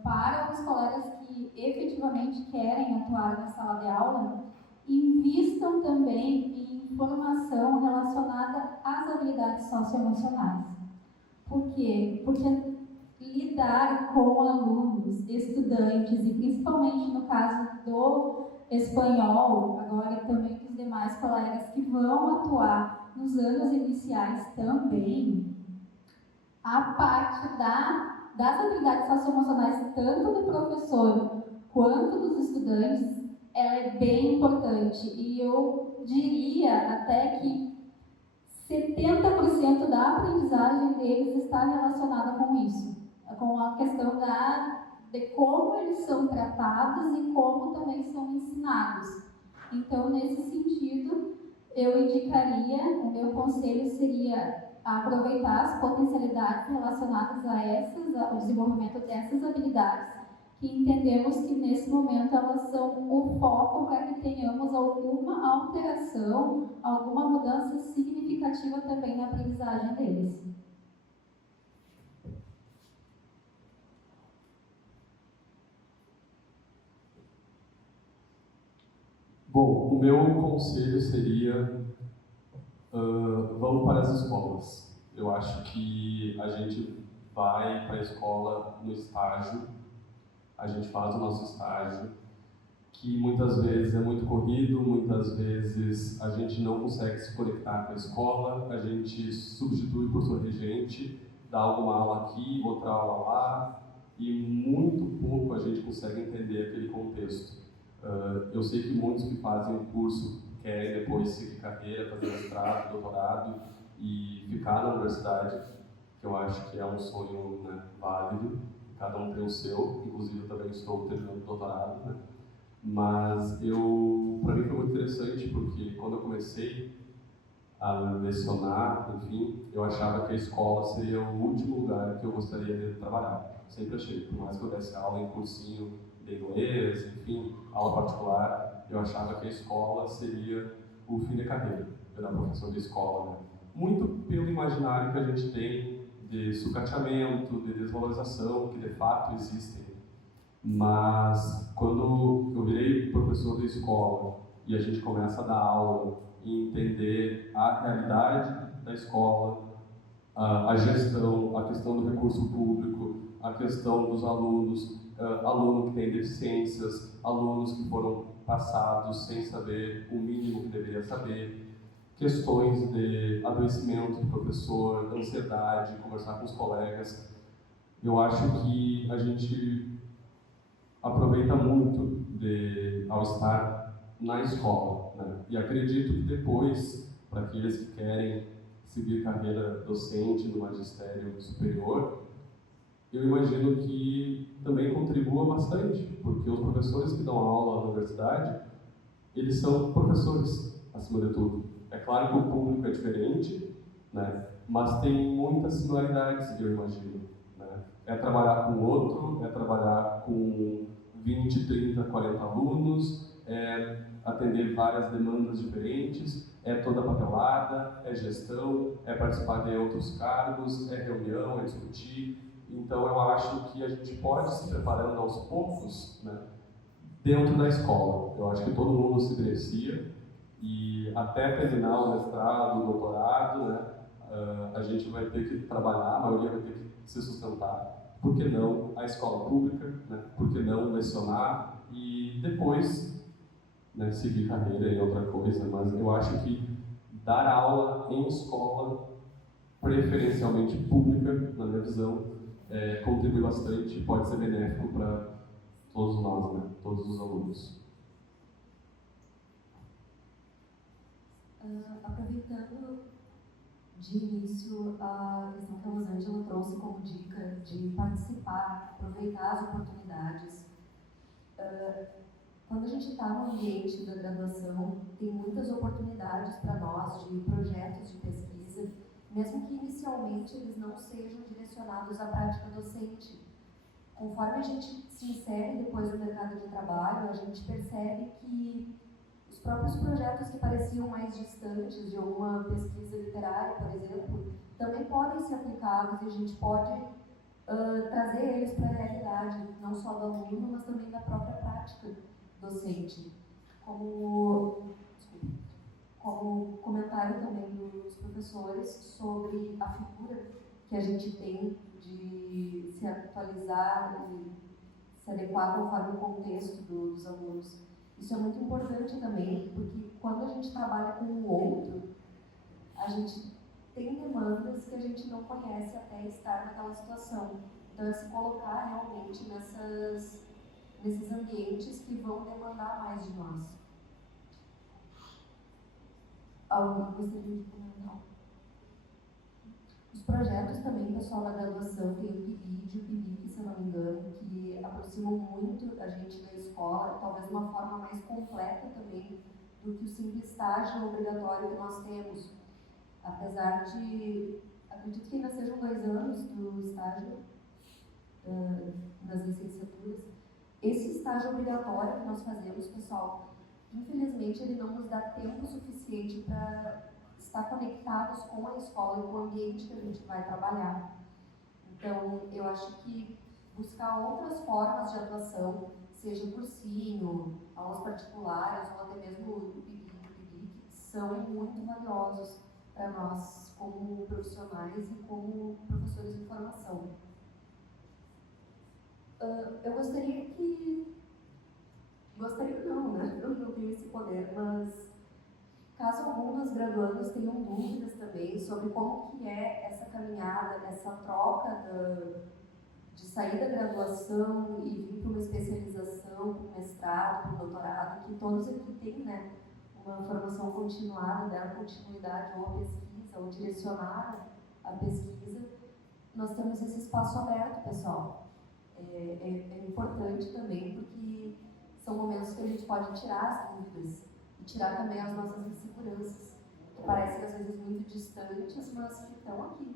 para os colegas que efetivamente querem atuar na sala de aula, invistam também em formação relacionada às habilidades socioemocionais. Por quê? Porque lidar com alunos, estudantes, e principalmente no caso do espanhol, agora também dos demais colegas que vão atuar nos anos iniciais também, a parte das habilidades socioemocionais, tanto do professor quanto dos estudantes, ela é bem importante. E eu diria até que 70% da aprendizagem deles está relacionada com isso, com a questão de como eles são tratados e como também são ensinados. Então, nesse sentido, eu indicaria, o meu conselho seria aproveitar as potencialidades relacionadas a ao desenvolvimento dessas habilidades, que entendemos que nesse momento elas são o foco para que tenhamos alguma alteração, alguma mudança significativa também na aprendizagem deles. Bom, o meu conselho seria vamos para as escolas. Eu acho que a gente vai para a escola no estágio, a gente faz o nosso estágio, que muitas vezes é muito corrido, muitas vezes a gente não consegue se conectar com a escola, a gente substitui por sua regente, dá alguma aula aqui, outra aula lá, e muito pouco a gente consegue entender aquele contexto. Eu sei que muitos que fazem o curso querem depois seguir carreira, fazer mestrado, doutorado e ficar na universidade, que eu acho que é um sonho, né, válido, cada um tem o seu, inclusive eu também estou terminando o doutorado, né? Mas para mim foi muito interessante porque quando eu comecei a lecionar, enfim, eu achava que a escola seria o último lugar que eu gostaria de trabalhar. Sempre achei, por mais que eu desse aula em cursinho de inglês, enfim, aula particular, eu achava que a escola seria o fim da carreira, eu era professor de escola, né? Muito pelo imaginário que a gente tem de sucateamento, de desvalorização, que de fato existem. Mas quando eu virei professor de escola e a gente começa a dar aula e entender a realidade da escola, a gestão, a questão do recurso público, a questão dos alunos, aluno que tem deficiências, alunos que foram passados sem saber o mínimo que deveria saber, questões de adoecimento do professor, ansiedade, conversar com os colegas. Eu acho que a gente aproveita muito ao estar na escola, né? E acredito que depois, para aqueles que querem seguir carreira docente no magistério superior, eu imagino que também contribua bastante, porque os professores que dão aula na universidade, eles são professores, acima de tudo. É claro que o público é diferente, né? Mas tem muitas similaridades, eu imagino, né? É trabalhar com o outro, é trabalhar com 20, 30, 40 alunos, é atender várias demandas diferentes, é toda papelada, é gestão, é participar de outros cargos, é reunião, é discutir. Então eu acho que a gente pode se preparando aos poucos, né, dentro da escola. Eu acho que todo mundo se beneficia e até terminar o mestrado, o doutorado, né, a gente vai ter que trabalhar, a maioria vai ter que se sustentar. Por que não a escola pública, né? Por que não lecionar e depois, né, seguir carreira em outra coisa? Mas eu acho que dar aula em escola, preferencialmente pública, na minha visão, contribui bastante e pode ser benéfico para todos nós, né? Todos os alunos. Aproveitando de início a questão que a Rosângela trouxe como dica de participar, aproveitar as oportunidades. Quando a gente está no ambiente da graduação, tem muitas oportunidades para nós de projetos de pesquisa, mesmo que inicialmente eles não sejam direcionados à prática docente. Conforme a gente se insere depois no mercado de trabalho, a gente percebe que os próprios projetos que pareciam mais distantes de alguma pesquisa literária, por exemplo, também podem ser aplicados e a gente pode trazer eles para a realidade, não só do aluno, mas também da própria prática docente. Como comentário também dos professores sobre a figura que a gente tem de se atualizar e se adequar conforme o contexto dos alunos. Isso é muito importante também, porque quando a gente trabalha com o outro, a gente tem demandas que a gente não conhece até estar naquela situação. Então, é se colocar realmente nesses ambientes que vão demandar mais de nós. Alguma coisa de comentar? Os projetos também, pessoal, na graduação, tem o PIBID e o PIBIC, se eu não me engano, que aproximam muito a gente da escola, talvez de uma forma mais completa também do que o simples estágio obrigatório que nós temos. Apesar de, acredito que ainda sejam 2 anos do estágio das licenciaturas, esse estágio obrigatório que nós fazemos, pessoal, infelizmente ele não nos dá tempo suficiente para estar conectados com a escola e com o ambiente que a gente vai trabalhar. Então, eu acho que buscar outras formas de atuação, seja cursinho, aulas particulares ou até mesmo o PIBIC, são muito valiosos para nós como profissionais e como professores de formação. Eu gostaria não, né? Eu não tenho esse poder, mas caso algum dos graduandos tenham dúvidas também sobre como que é essa caminhada, essa troca de sair da graduação e vir para uma especialização, para o mestrado, para o doutorado, que todos aqui têm, né, uma formação continuada, dar continuidade ou a pesquisa, ou direcionar a pesquisa, nós temos esse espaço aberto, pessoal. É importante também, porque são momentos que a gente pode tirar as dúvidas e tirar também as nossas inseguranças, que parecem às vezes muito distantes, mas que estão aqui.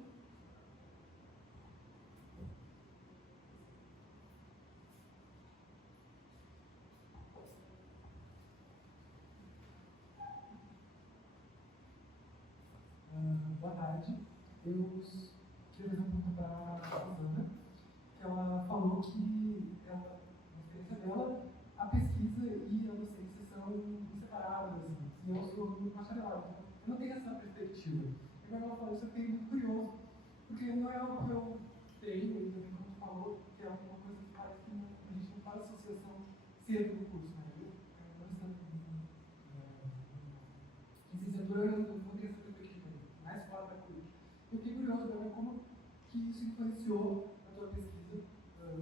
Boa tarde. Eu queria fazer uma pergunta para a Suzana, que ela falou que, na experiência dela, a pesquisa e a docência são inseparadas, assim, e eu sou do bacharelado, então eu não tenho essa perspectiva. E quando ela falou isso, eu fiquei muito curioso, porque não é algo que eu tenho, e também como tu falou, que é uma coisa que parece que a gente não faz associação cedo no curso, né? Licenciatura, eu não tenho essa perspectiva, mais fora da currícula. Eu fiquei curioso também como que isso influenciou a tua pesquisa,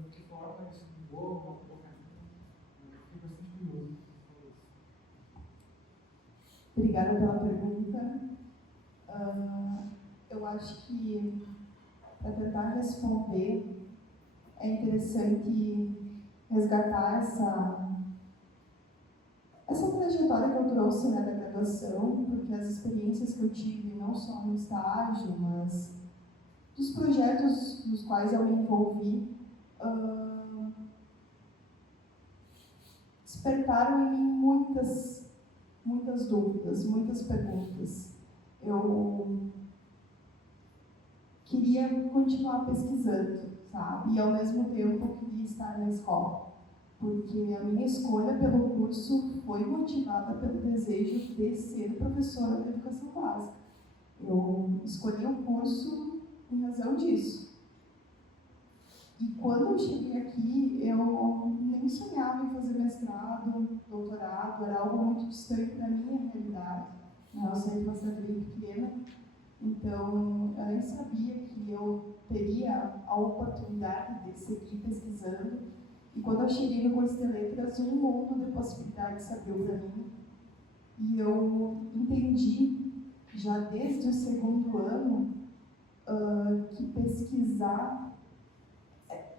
de que forma isso mudou, qual foi o caminho. Eu fiquei bastante curioso. Obrigada pela pergunta. Eu acho que, para tentar responder, é interessante resgatar essa trajetória que eu trouxe, né, da graduação, porque as experiências que eu tive, não só no estágio, mas dos projetos nos quais eu me envolvi, despertaram em mim muitas dúvidas, muitas perguntas. Eu queria continuar pesquisando, sabe? E ao mesmo tempo queria estar na escola, porque a minha escolha pelo curso foi motivada pelo desejo de ser professora de educação básica. Eu escolhi o curso em razão disso. E quando eu cheguei aqui, eu nem sonhava em fazer mestrado, doutorado, era algo muito distante da minha realidade. Eu saí de uma cidade bem pequena, então eu nem sabia que eu teria a oportunidade de seguir pesquisando. E quando eu cheguei no curso de letras, um mundo de possibilidades se abriu para mim. E eu entendi, já desde o segundo ano, que pesquisar,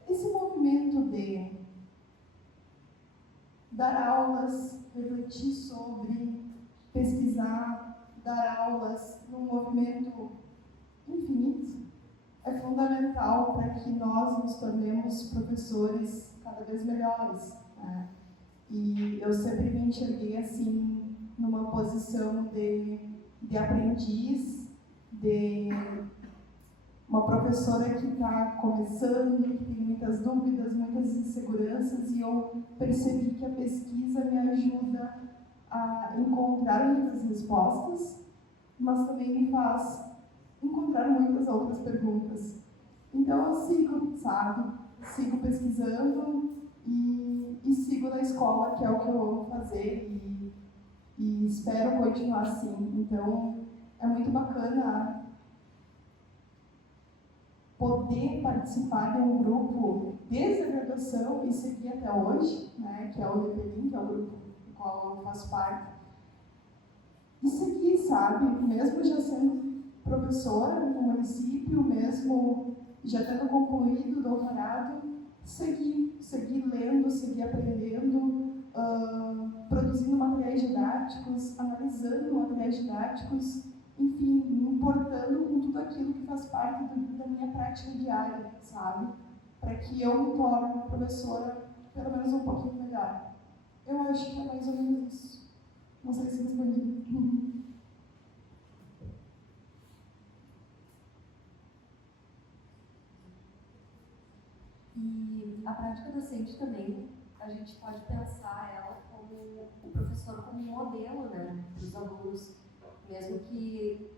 esse movimento de dar aulas, refletir sobre, pesquisar, dar aulas num movimento infinito, é fundamental para que nós nos tornemos professores cada vez melhores, né? E eu sempre me enxerguei assim, numa posição de aprendiz, de uma professora que está começando, que tem muitas dúvidas, muitas inseguranças, e eu percebi que a pesquisa me ajuda a encontrar muitas respostas, mas também me faz encontrar muitas outras perguntas. Então eu sigo, sabe? Sigo pesquisando e sigo na escola, que é o que eu amo fazer, e espero continuar assim. Então é muito bacana poder participar de um grupo desde a graduação e seguir até hoje, né, que é o DPLIN, que é o grupo do qual eu faço parte. E seguir, sabe, mesmo já sendo professora no município, mesmo já tendo concluído o doutorado, seguir lendo, seguir aprendendo, produzindo materiais didáticos, materiais didáticos, enfim, me importando com tudo aquilo que faz parte da minha prática diária, sabe? Para que eu me torne uma professora pelo menos um pouquinho melhor. Eu acho que é mais ou menos isso. Não sei se respondi. E a prática docente também, a gente pode pensar ela como o professor como modelo, né, para os alunos, mesmo que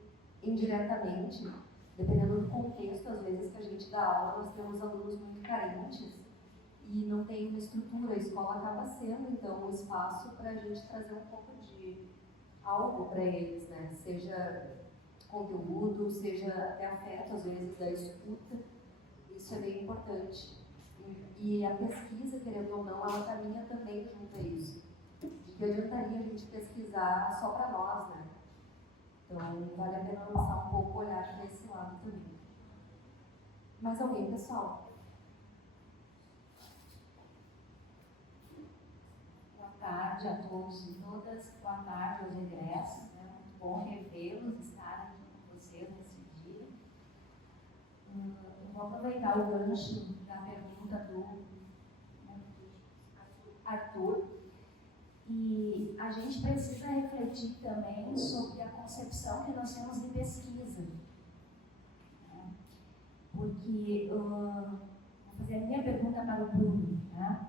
indiretamente, dependendo do contexto, às vezes que a gente dá aula, nós temos alunos muito carentes e não tem uma estrutura, a escola acaba sendo, então, um espaço para a gente trazer um pouco de algo para eles, né, seja conteúdo, seja até afeto, às vezes, da escuta, isso é bem importante. E a pesquisa, querendo ou não, ela caminha também junto a isso. De que adiantaria a gente pesquisar só para nós, né? Então, vale a pena lançar um pouco o olhar para esse lado também. Mais alguém, pessoal? Boa tarde a todos e todas. Boa tarde aos egressos. Né? Muito bom revê-los, estar aqui com vocês nesse dia. Vou aproveitar o gancho da pergunta do Arthur. E a gente precisa refletir também sobre a concepção que nós temos de pesquisa. Né? Porque, vou fazer a minha pergunta para o Bruno. Né?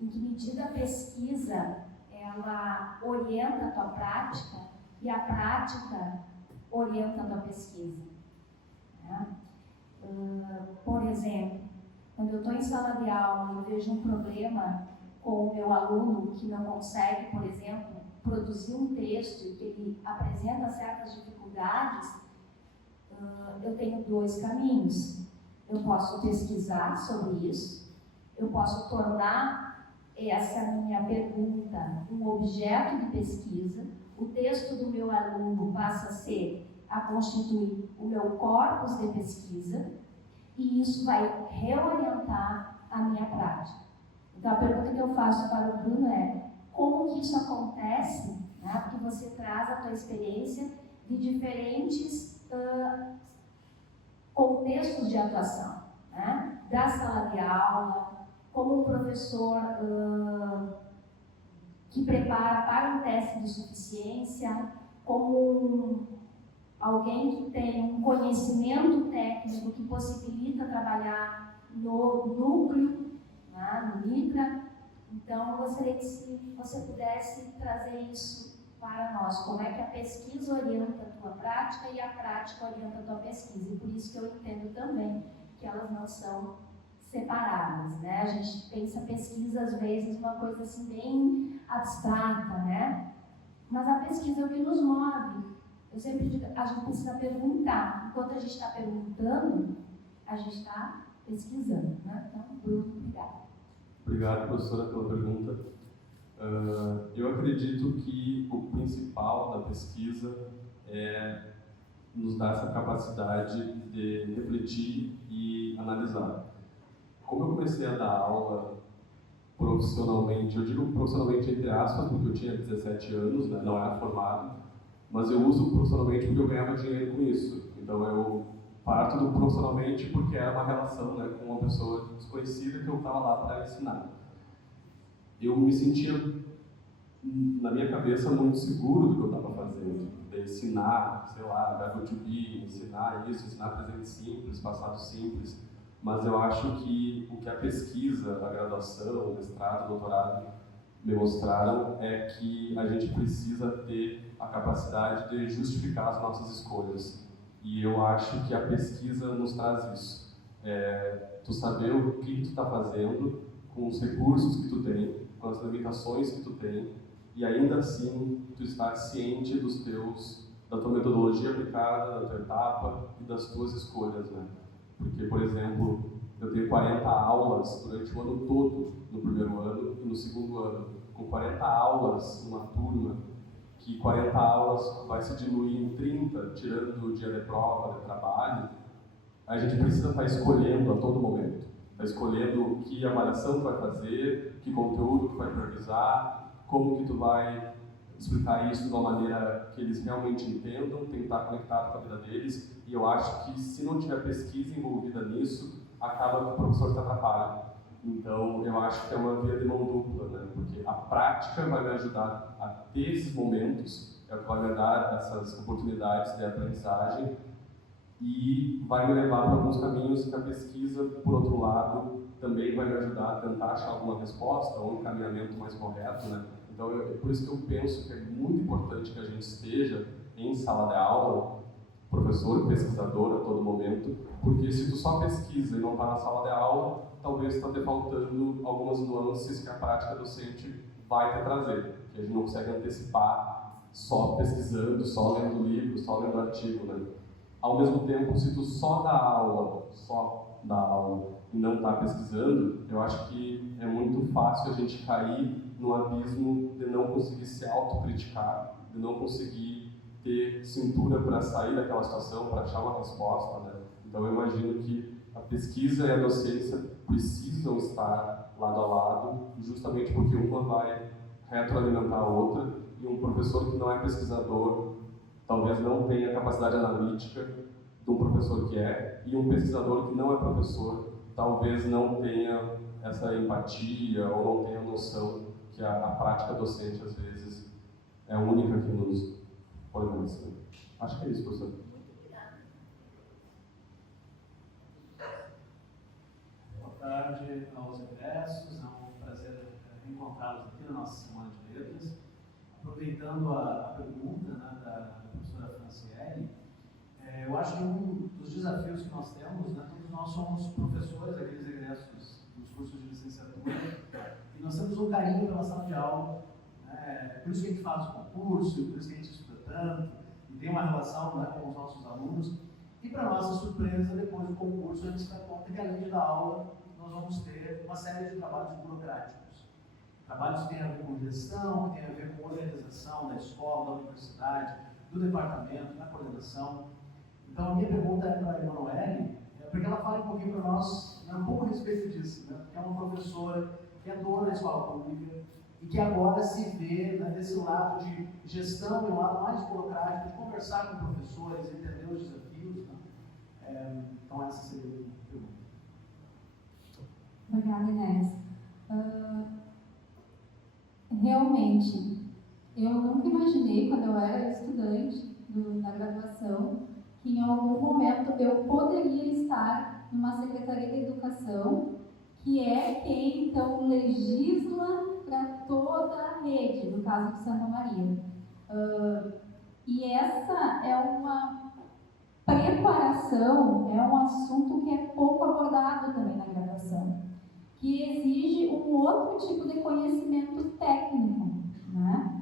Em que medida a pesquisa ela orienta a tua prática e a prática orienta a tua pesquisa? Né? Por exemplo, quando eu estou em sala de aula e vejo um problema com o meu aluno que não consegue, por exemplo, produzir um texto e que ele apresenta certas dificuldades, eu tenho dois caminhos. Eu posso pesquisar sobre isso, eu posso tornar essa minha pergunta um objeto de pesquisa, o texto do meu aluno passa a constituir o meu corpus de pesquisa, e isso vai reorientar a minha prática. Então, a pergunta que eu faço para o Bruno é: como que isso acontece? Né? Porque você traz a tua experiência de diferentes contextos de atuação, né? Da sala de aula, como um professor que prepara para um teste de suficiência, como alguém que tem um conhecimento técnico que possibilita trabalhar no núcleo, né, no NICRA. Então, eu gostaria que se você pudesse trazer isso para nós, como é que a pesquisa orienta a tua prática e a prática orienta a tua pesquisa. E por isso que eu entendo também que elas não são separadas, né? A gente pensa pesquisa, às vezes, uma coisa assim bem abstrata, né? Mas a pesquisa é o que nos move. Eu sempre digo, a gente precisa perguntar. Enquanto a gente está perguntando, a gente está pesquisando, né? Então, Bruno, obrigada. Obrigado, professora, pela pergunta. Eu acredito que o principal da pesquisa é nos dar essa capacidade de refletir e analisar. Como eu comecei a dar aula profissionalmente, eu digo profissionalmente entre aspas, porque eu tinha 17 anos, né, não era formado, mas eu uso profissionalmente porque eu ganhava dinheiro com isso. Então eu parto do profissionalmente porque era uma relação, né, com uma pessoa desconhecida que eu estava lá para ensinar. Eu me sentia, na minha cabeça, muito seguro do que eu estava fazendo. De ensinar, sei lá, verbo to be, ensinar isso, ensinar presente simples, passado simples. Mas eu acho que o que a pesquisa, a graduação, o mestrado, o doutorado me mostraram é que a gente precisa ter a capacidade de justificar as nossas escolhas. E eu acho que a pesquisa nos traz isso. Tu saber o que tu está fazendo com os recursos que tu tem, com as limitações que tu tem, e ainda assim tu estar ciente da tua metodologia aplicada, da tua etapa e das tuas escolhas, né? Porque, por exemplo, eu tenho 40 aulas durante o ano todo, no primeiro ano e no segundo ano. Com 40 aulas numa turma, que 40 aulas vai se diluir em 30, tirando o dia de prova, de trabalho, a gente precisa estar escolhendo a todo momento. Está escolhendo que avaliação tu vai fazer, que conteúdo tu vai priorizar, como que tu vai explicar isso de uma maneira que eles realmente entendam, tentar conectar com a vida deles. E eu acho que se não tiver pesquisa envolvida nisso, acaba que o professor se atrapalha. Então, eu acho que é uma via de mão dupla, né? Porque a prática vai me ajudar a ter esses momentos, é o que vai me dar essas oportunidades de aprendizagem e vai me levar para alguns caminhos que a pesquisa, por outro lado, também vai me ajudar a tentar achar alguma resposta ou um encaminhamento mais correto, né? Então, por isso que eu penso que é muito importante que a gente esteja em sala de aula, professor e pesquisador a todo momento, porque se tu só pesquisa e não está na sala de aula, talvez está defaltando algumas nuances que a prática docente vai te trazer, que a gente não consegue antecipar só pesquisando, só lendo livro, só lendo artigo, né? Ao mesmo tempo, se tu só dá aula e não está pesquisando, eu acho que é muito fácil a gente cair no abismo de não conseguir se autocriticar, de não conseguir ter cintura para sair daquela situação, para achar uma resposta, né? Então eu imagino que a pesquisa e a docência precisam estar lado a lado, justamente porque uma vai retroalimentar a outra, e um professor que não é pesquisador talvez não tenha a capacidade analítica de um professor que é, e um pesquisador que não é professor talvez não tenha essa empatia ou não tenha noção que a prática docente, às vezes, é a única que nos organiza. Acho que é isso, professor. Boa tarde aos egressos, é um prazer reencontrá-los aqui na nossa Semana de Letras. Aproveitando a pergunta, né, da professora Franciele, eu acho que um dos desafios que nós temos, né, todos nós somos professores, aqueles egressos dos cursos de licenciatura, e nós temos um carinho pela sala de aula, né, por isso que a gente faz o concurso, por isso que a gente estuda tanto, e tem uma relação, né, com os nossos alunos, e para nossa surpresa, depois do concurso, a gente se dá conta que além da aula, nós vamos ter uma série de trabalhos burocráticos. Trabalhos que têm a ver com gestão, que têm a ver com organização da escola, da universidade, do departamento, da coordenação. Então, a minha pergunta é para a Emanuele, porque ela fala um pouquinho para nós, um pouco a respeito disso, né? Porque é uma professora que é dona da escola pública e que agora se vê, né, desse lado de gestão e um lado mais burocrático, de conversar com professores, entender os desafios. Né? Então, essa seria a minha pergunta. Obrigada, Inés. Realmente, eu nunca imaginei, quando eu era estudante na graduação, que em algum momento eu poderia estar numa Secretaria de Educação, que é quem, então, legisla para toda a rede, no caso de Santa Maria. E essa é uma preparação, é um assunto que é pouco abordado também na graduação, que exige um outro tipo de conhecimento técnico, né?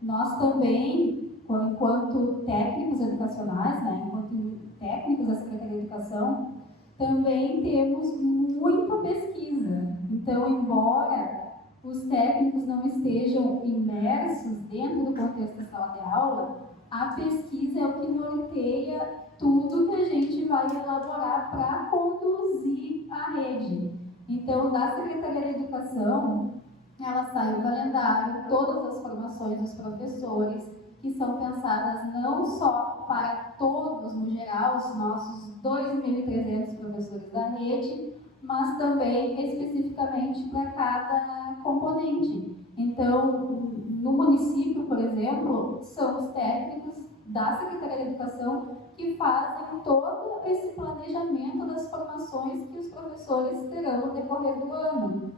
Nós também, enquanto técnicos educacionais, né, enquanto técnicos da Secretaria de Educação, também temos muita pesquisa. Então, embora os técnicos não estejam imersos dentro do contexto da sala de aula, a pesquisa é o que norteia tudo que a gente vai elaborar para conduzir a rede. Então, da Secretaria de Educação, ela sai o calendário, todas as formações dos professores, que são pensadas não só para todos, no geral, os nossos 2.300 professores da rede, mas também especificamente para cada componente. Então, no município, por exemplo, são os técnicos da Secretaria de Educação que fazem todo esse planejamento das formações que os professores terão no decorrer do ano.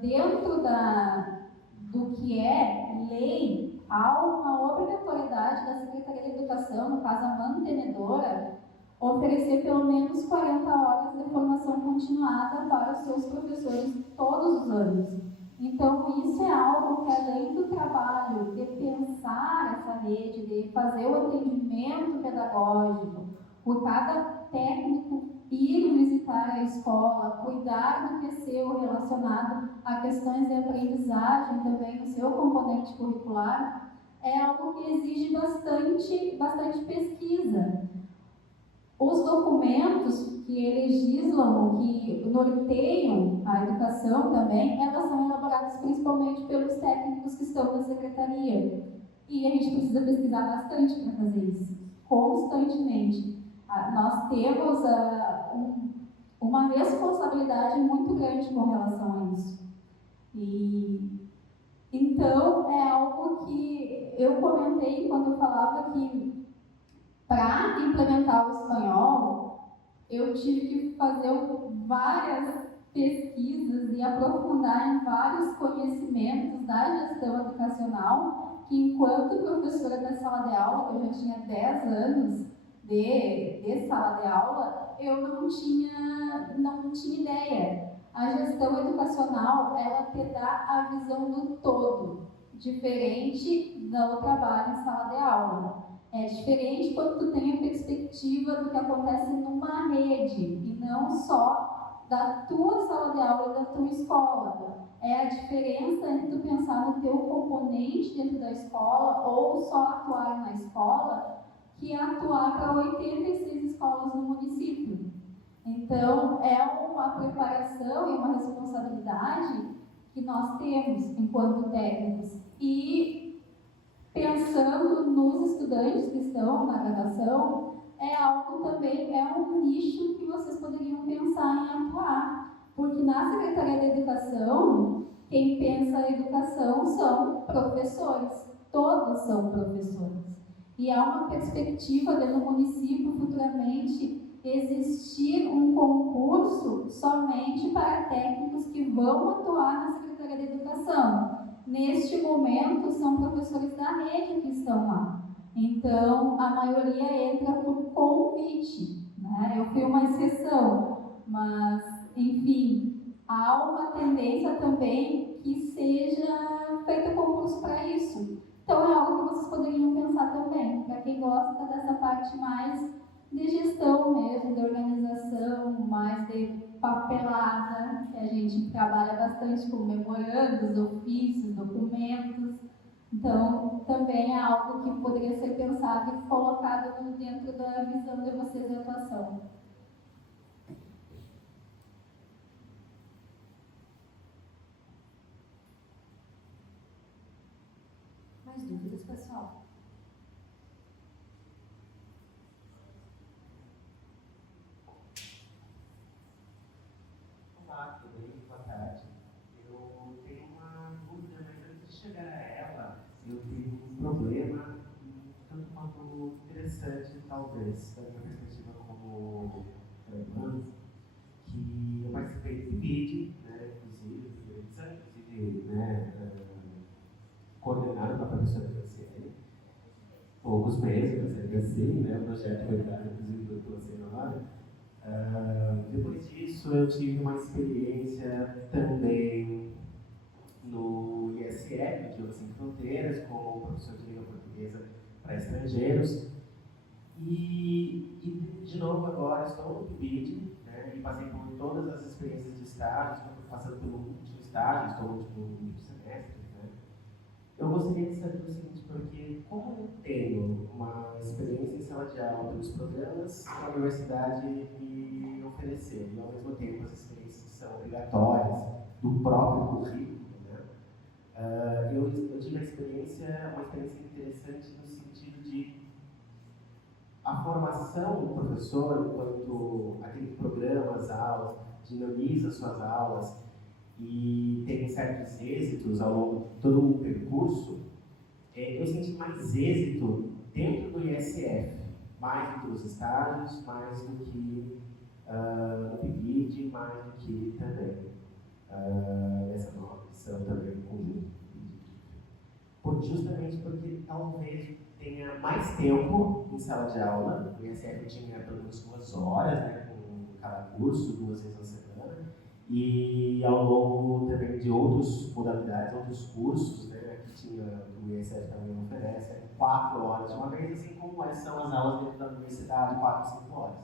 Dentro do que é lei, há uma obrigatoriedade da Secretaria de Educação, no caso a mantenedora, oferecer pelo menos 40 horas de formação continuada para os seus professores todos os anos. Então, isso é algo que, além do trabalho de pensar essa rede, de fazer o atendimento pedagógico, por cada técnico ir visitar a escola, cuidar do que é seu relacionado a questões de aprendizagem também no seu componente curricular, é algo que exige bastante pesquisa. Os documentos que legislam, que norteiam a educação também, elas são elaboradas principalmente pelos técnicos técnicos que estão na secretaria. E a gente precisa pesquisar bastante para fazer isso, constantemente. Nós temos uma responsabilidade muito grande com relação a isso. Então, é algo que eu comentei quando eu falava que, para implementar o espanhol, eu tive que fazer várias pesquisas e aprofundar em vários conhecimentos da gestão educacional, que enquanto professora da sala de aula, que eu já tinha 10 anos de sala de aula, eu não tinha ideia. A gestão educacional, ela te dá a visão do todo, diferente do trabalho em sala de aula. É diferente quando tu tem a perspectiva do que acontece numa rede, e não só da tua sala de aula e da tua escola. É a diferença entre tu pensar no teu componente dentro da escola, ou só atuar na escola, que atuar para 86 escolas no município. Então, é uma preparação e uma responsabilidade que nós temos enquanto técnicos. E pensando nos estudantes que estão na graduação, é algo também, é um nicho que vocês poderiam pensar em atuar. Porque na Secretaria da Educação, quem pensa a educação são professores. Todos são professores. E há uma perspectiva de no município futuramente existir um concurso somente para técnicos que vão atuar na Secretaria da Educação. Neste momento, são professores da rede que estão lá. Então, a maioria entra por convite, né? Eu fui uma exceção, mas, enfim, há uma tendência também que seja feito concurso para isso. Então, é algo que vocês poderiam pensar também, para quem gosta dessa parte mais de gestão mesmo, de organização, mais de papelada, que a gente trabalha bastante com memorandos, ofícios, documentos. Então, também é algo que poderia ser pensado e colocado dentro da visão de vocês de atuação. Mais dúvidas, pessoal? Olá, tudo bem? Boa tarde. Eu tenho uma dúvida, mas antes de chegar a ela, eu tenho um problema, tanto quanto interessante, talvez, da minha perspectiva como irmã, que eu participei do PIBID, né, inclusive, coordenado pela professora Franciele, poucos meses, mas ainda assim, né, o projeto foi dado, inclusive, pela senhora. Depois disso, eu tive uma experiência também no ISF, Idiomas Sem Fronteiras, como professor de língua portuguesa para estrangeiros. E de novo, agora estou no PIBID, né, e passei por todas as experiências de estágio, estou passando pelo último estágio, estou no último semestre. Né. Eu gostaria de saber o seguinte, porque como eu tenho uma experiência em sala de aula pelos programas que a universidade me ofereceu, e ao mesmo tempo as experiências são obrigatórias do próprio currículo, né? Eu tive uma experiência interessante no sentido de a formação do professor, enquanto aquele que programa as aulas, dinamiza suas aulas e tem certos êxitos ao longo de todo o percurso, eu senti mais êxito dentro do ISF, mais do que nos estágios, mais do que no PIBID, mais do que também nessa nova missão também conjunto. Justamente porque talvez tenha mais tempo em sala de aula, o ISF tinha pelo menos 2 horas, né, com cada curso, 2 vezes na semana, e ao longo também de outras modalidades, outros cursos, né, que tinha, o ISF também oferece, 4 horas de uma vez, assim como são as aulas dentro da universidade, 4, 5 horas.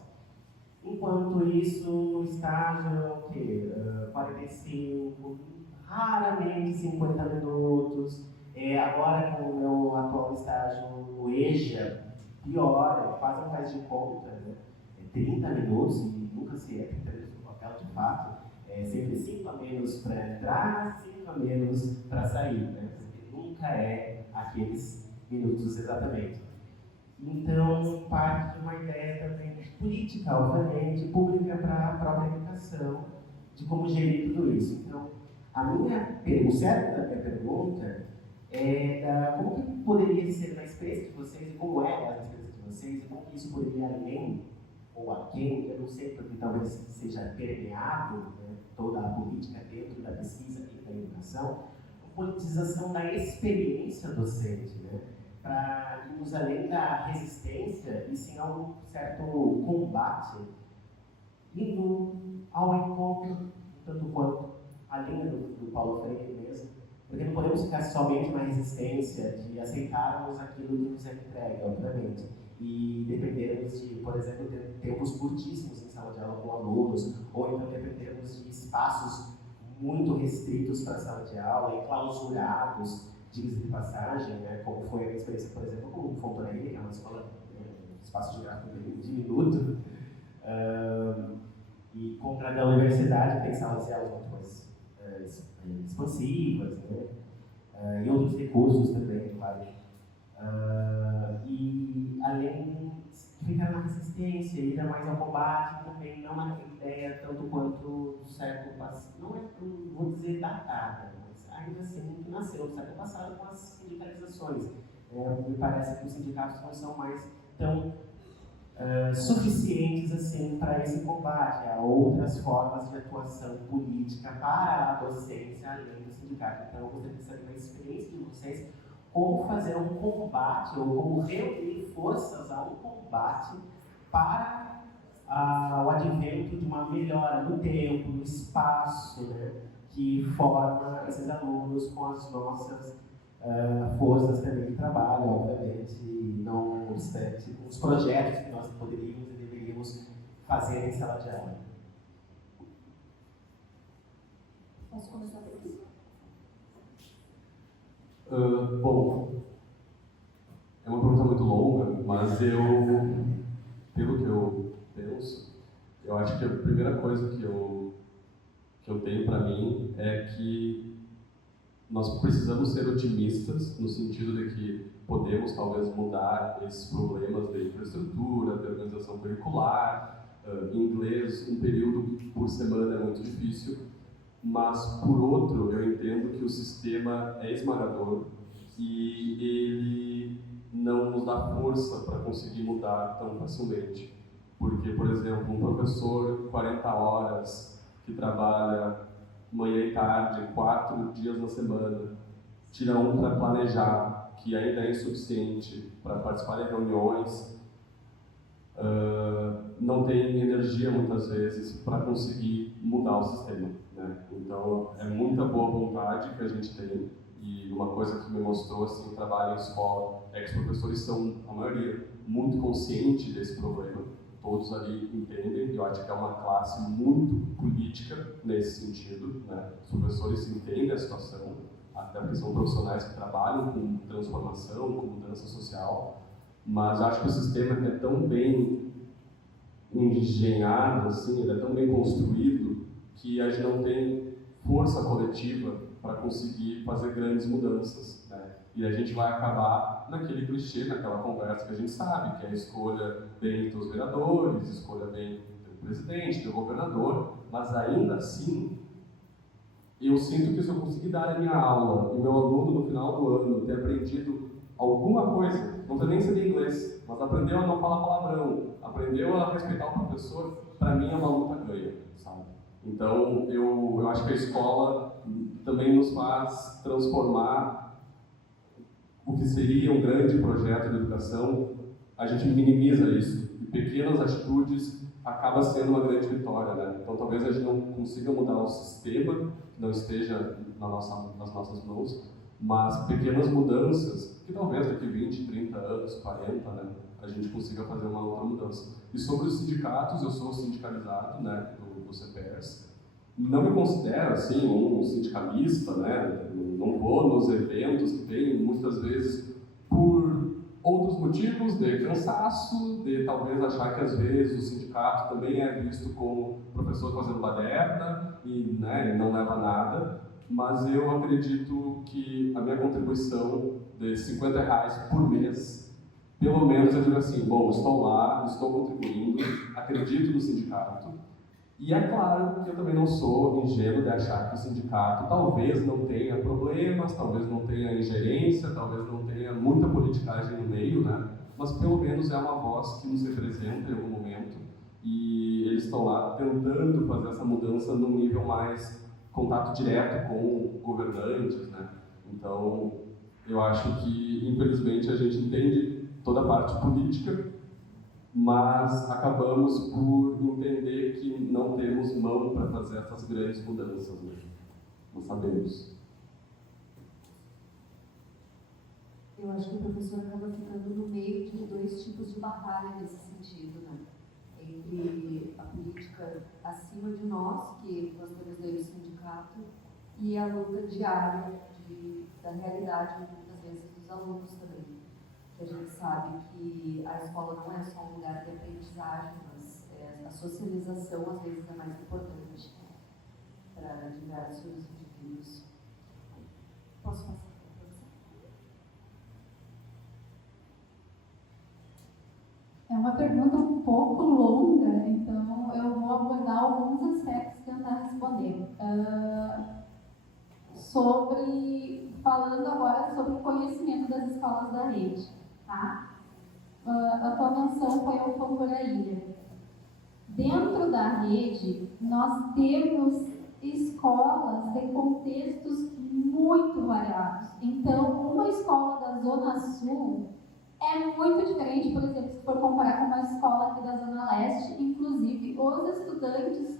Enquanto isso, no estágio é o quê? 45, raramente 50 minutos. Agora, com o meu atual estágio no EJA, pior, quase não faz de conta, né? 30 minutos, e nunca se é 30 minutos no papel de fato. Sempre 5 a menos para entrar, 5 a menos para sair, né? nunca é aqueles minutos exatamente. Então, parte de uma ideia também política, obviamente, pública para a própria educação, de como gerir tudo isso. Então, o certo da minha pergunta é como que poderia ser na experiência de vocês, e como é a experiência de vocês, e como que isso poderia ir além ou a quem, eu não sei, porque talvez seja permeado, né, toda a política dentro da pesquisa e da educação, a politização da experiência docente, né, para irmos além da resistência e sim a um certo combate, indo ao encontro, tanto quanto a linha do Paulo Freire mesmo, porque não podemos ficar somente na resistência de aceitarmos aquilo que nos é entregue, obviamente, e dependermos de, por exemplo, tempos curtíssimos em sala de aula com alunos, ou então dependermos de espaços muito restritos para a sala de aula, enclausurados, diga-se de passagem, né, como foi a minha experiência, por exemplo, com o Fontoneira, que é uma escola, espaço geográfico diminuto, e contra a da universidade, que tem salas de aula muito mais expansivas, né, e outros recursos também, claro. E além de ficar na resistência, ir mais ao combate, também não é uma ideia tanto quanto do século passado, não é, vou dizer, datada, mas ainda assim que nasceu no século passado com as sindicalizações. Me parece que os sindicatos não são mais tão suficientes assim para esse combate. Há outras formas de atuação política para a docência além do sindicato. Então, eu gostaria de saber a experiência de vocês, como fazer um combate ou como reunir forças a um combate para o advento de uma melhora no tempo, no espaço, né, que forma esses alunos com as nossas forças também de trabalho, obviamente, e não obstante os projetos que nós poderíamos e deveríamos fazer em sala de aula. Posso começar por isso? Bom, é uma pergunta muito longa, mas pelo que eu penso, eu acho que a primeira coisa que eu tenho para mim é que nós precisamos ser otimistas no sentido de que podemos talvez mudar esses problemas de infraestrutura, de organização curricular, inglês, um período por semana é muito difícil, mas por outro eu entendo que o sistema é esmagador e ele não nos dá força para conseguir mudar tão facilmente. Porque, por exemplo, um professor 40 horas que trabalha manhã e tarde, 4 dias na semana, tira um para planejar, que ainda é insuficiente para participar de reuniões, não tem energia muitas vezes para conseguir mudar o sistema, né? Então é muita boa vontade que a gente tem, e uma coisa que me mostrou assim, o trabalho em escola é que os professores são, a maioria, muito consciente desse problema. Todos ali entendem, eu acho que é uma classe muito política nesse sentido, né? Os professores entendem a situação, até porque são profissionais que trabalham com transformação, com mudança social, mas acho que o sistema é tão bem engenhado, assim, ele é tão bem construído, que a gente não tem força coletiva para conseguir fazer grandes mudanças, né? E a gente vai acabar naquele clichê, naquela conversa que a gente sabe, que é a escolha bem dos vereadores, escolha bem do presidente, do governador, mas ainda assim, eu sinto que se eu conseguir dar a minha aula e meu aluno no final do ano ter aprendido alguma coisa, não precisa nem ser de inglês, mas aprendeu a não falar palavrão, aprendeu a respeitar o professor, para mim é uma luta ganha, sabe? Então, eu acho que a escola também nos faz transformar o que seria um grande projeto de educação, a gente minimiza isso, e pequenas atitudes acaba sendo uma grande vitória, né? Então talvez a gente não consiga mudar o sistema, que não esteja nas nossas mãos, mas pequenas mudanças, que talvez daqui 20, 30 anos, 40, né, a gente consiga fazer uma outra mudança. E sobre os sindicatos, eu sou sindicalizado, né, do CPERS, não me considero assim um sindicalista, né? Não vou nos eventos que tem muitas vezes por outros motivos, de cansaço, de talvez achar que às vezes o sindicato também é visto como professor fazendo baderna e, né, não leva a nada, mas eu acredito que a minha contribuição de R$50 por mês, pelo menos eu digo assim, bom, estou lá, estou contribuindo, acredito no sindicato. E é claro que eu também não sou ingênuo de achar que o sindicato talvez não tenha problemas, talvez não tenha ingerência, talvez não tenha muita politicagem no meio, né? Mas pelo menos é uma voz que nos representa em algum momento e eles estão lá tentando fazer essa mudança num nível mais contato direto com governantes, né? Então, eu acho que, infelizmente, a gente entende toda a parte política, mas acabamos por entender que não temos mão para fazer essas grandes mudanças, né? Não sabemos. Eu acho que o professor acaba ficando no meio de dois tipos de batalha nesse sentido, né? Entre a política acima de nós, que nós temos dentro do sindicato, e a luta diária da realidade, muitas vezes, dos alunos também. Que a gente sabe que a escola não é só um lugar de aprendizagem, mas a socialização, às vezes, é mais importante para diversos indivíduos. Posso passar? É uma pergunta um pouco longa, então eu vou abordar alguns aspectos e tentar responder. Falando agora sobre o conhecimento das escolas da rede, tá? A tua menção foi ao Famboraíra. Dentro da rede, nós temos escolas de contextos muito variados. Então, uma escola da Zona Sul é muito diferente, por exemplo, se for comparar com uma escola aqui da Zona Leste, inclusive os estudantes,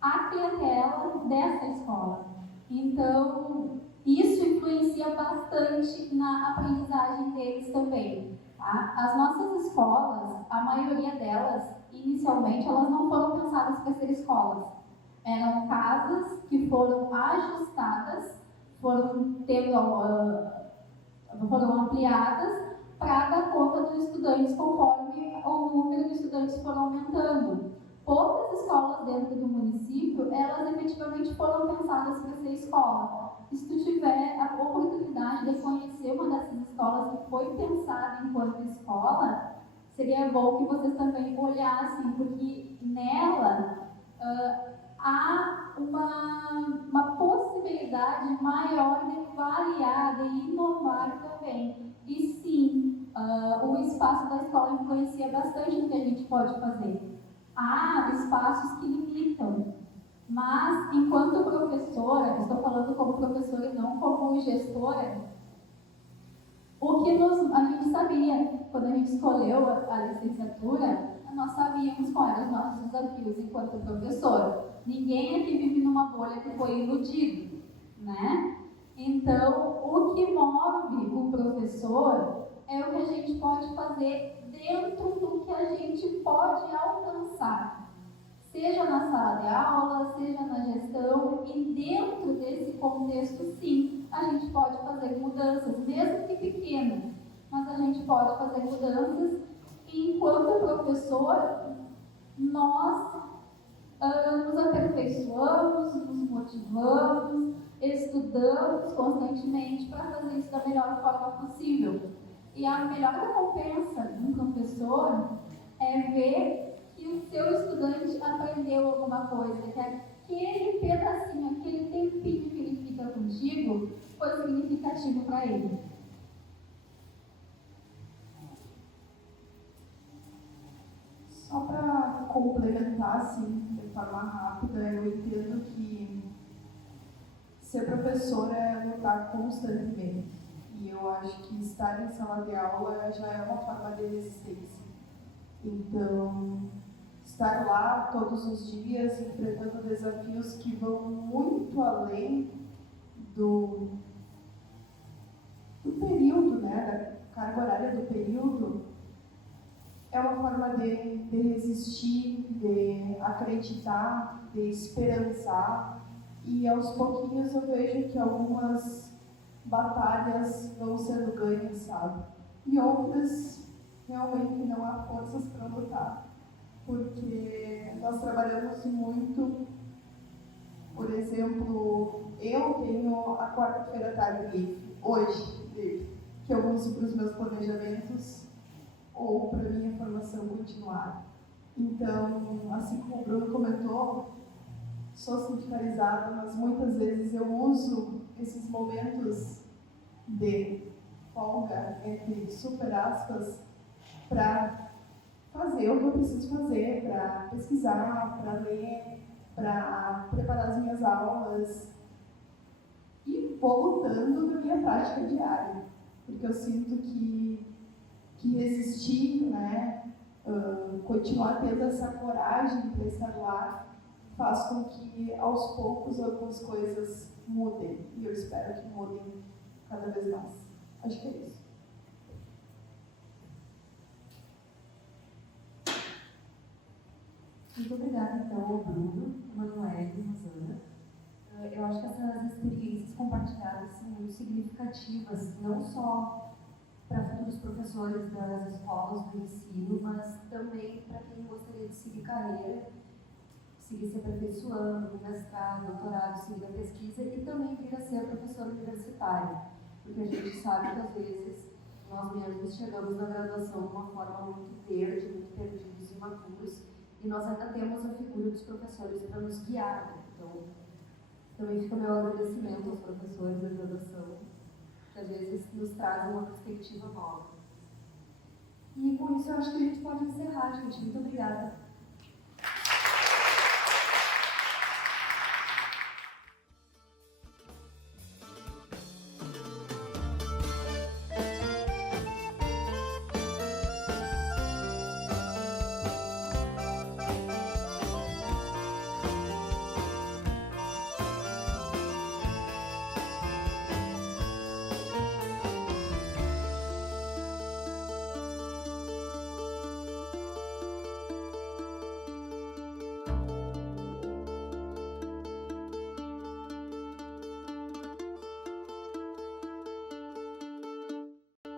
a clientela dessa escola. Então, isso influencia bastante na aprendizagem deles também. Tá? As nossas escolas, a maioria delas, inicialmente, elas não foram pensadas para ser escolas. Eram casas que foram ajustadas, foram ampliadas para dar conta dos estudantes conforme o número de estudantes foram aumentando. Poucas escolas dentro do município, elas efetivamente foram pensadas para ser escola. Se tu tiver a oportunidade de conhecer uma dessas escolas que foi pensada enquanto escola, seria bom que vocês também olhassem, porque nela há uma possibilidade maior de variar, de inovar também. E sim, o espaço da escola influencia bastante no que a gente pode fazer. Há espaços que limitam, mas enquanto professora, estou falando como professora e não como gestora, o que a gente sabia, quando a gente escolheu a licenciatura, nós sabíamos quais eram os nossos desafios enquanto professor. Ninguém aqui vive numa bolha que foi iludido, né? Então, o que move o professor é o que a gente pode fazer dentro do que a gente pode alcançar, seja na sala de aula, seja na gestão, e dentro desse contexto, sim, a gente pode fazer mudanças, mesmo que pequenas, mas a gente pode fazer mudanças, e enquanto professor, nós nos aperfeiçoamos, nos motivamos, estudamos constantemente para fazer isso da melhor forma possível. E a melhor recompensa de um professor é ver que o seu estudante aprendeu alguma coisa, que aquele pedacinho, aquele tempinho que ele fica contigo foi significativo para ele. Só para complementar, assim, de forma rápida, eu entendo que ser professor é lutar constantemente. E eu acho que estar em sala de aula já é uma forma de resistência. Então, estar lá todos os dias, enfrentando desafios que vão muito além do período, né, da carga horária do período, é uma forma de resistir, de acreditar, de esperançar. E aos pouquinhos eu vejo que algumas batalhas vão sendo ganhas, sabe? E outras realmente não há forças para lutar, porque nós trabalhamos muito Por exemplo, eu tenho a quarta-feira à tarde livre, hoje livre, que eu uso para os meus planejamentos ou para a minha formação continuada. Então, assim como o Bruno comentou, sou sindicalizada, mas muitas vezes eu uso esses momentos de folga, entre super aspas, para fazer o que eu preciso fazer, para pesquisar, para ler, para preparar as minhas aulas e vou lutando na minha prática diária, porque eu sinto que resistir, né, continuar tendo essa coragem para estar lá, faz com que aos poucos algumas coisas mudem, e eu espero que mudem cada vez mais. Acho que é isso. Muito obrigada, então, ao Bruno, Manuel e Rosana. Eu acho que essas experiências compartilhadas são muito significativas, não só para futuros professores das escolas do ensino, mas também para quem gostaria de seguir carreira, seguir se aperfeiçoando, mestrado, doutorado, seguir a pesquisa e também vir a ser professor universitário, porque a gente sabe que às vezes nós mesmos chegamos na graduação de uma forma muito verde, muito perdidos e imaturos, e nós ainda temos a figura dos professores para nos guiar. Então, também fica o meu agradecimento aos professores da graduação, que às vezes nos trazem uma perspectiva nova. E com isso eu acho que a gente pode encerrar, gente. Muito obrigada.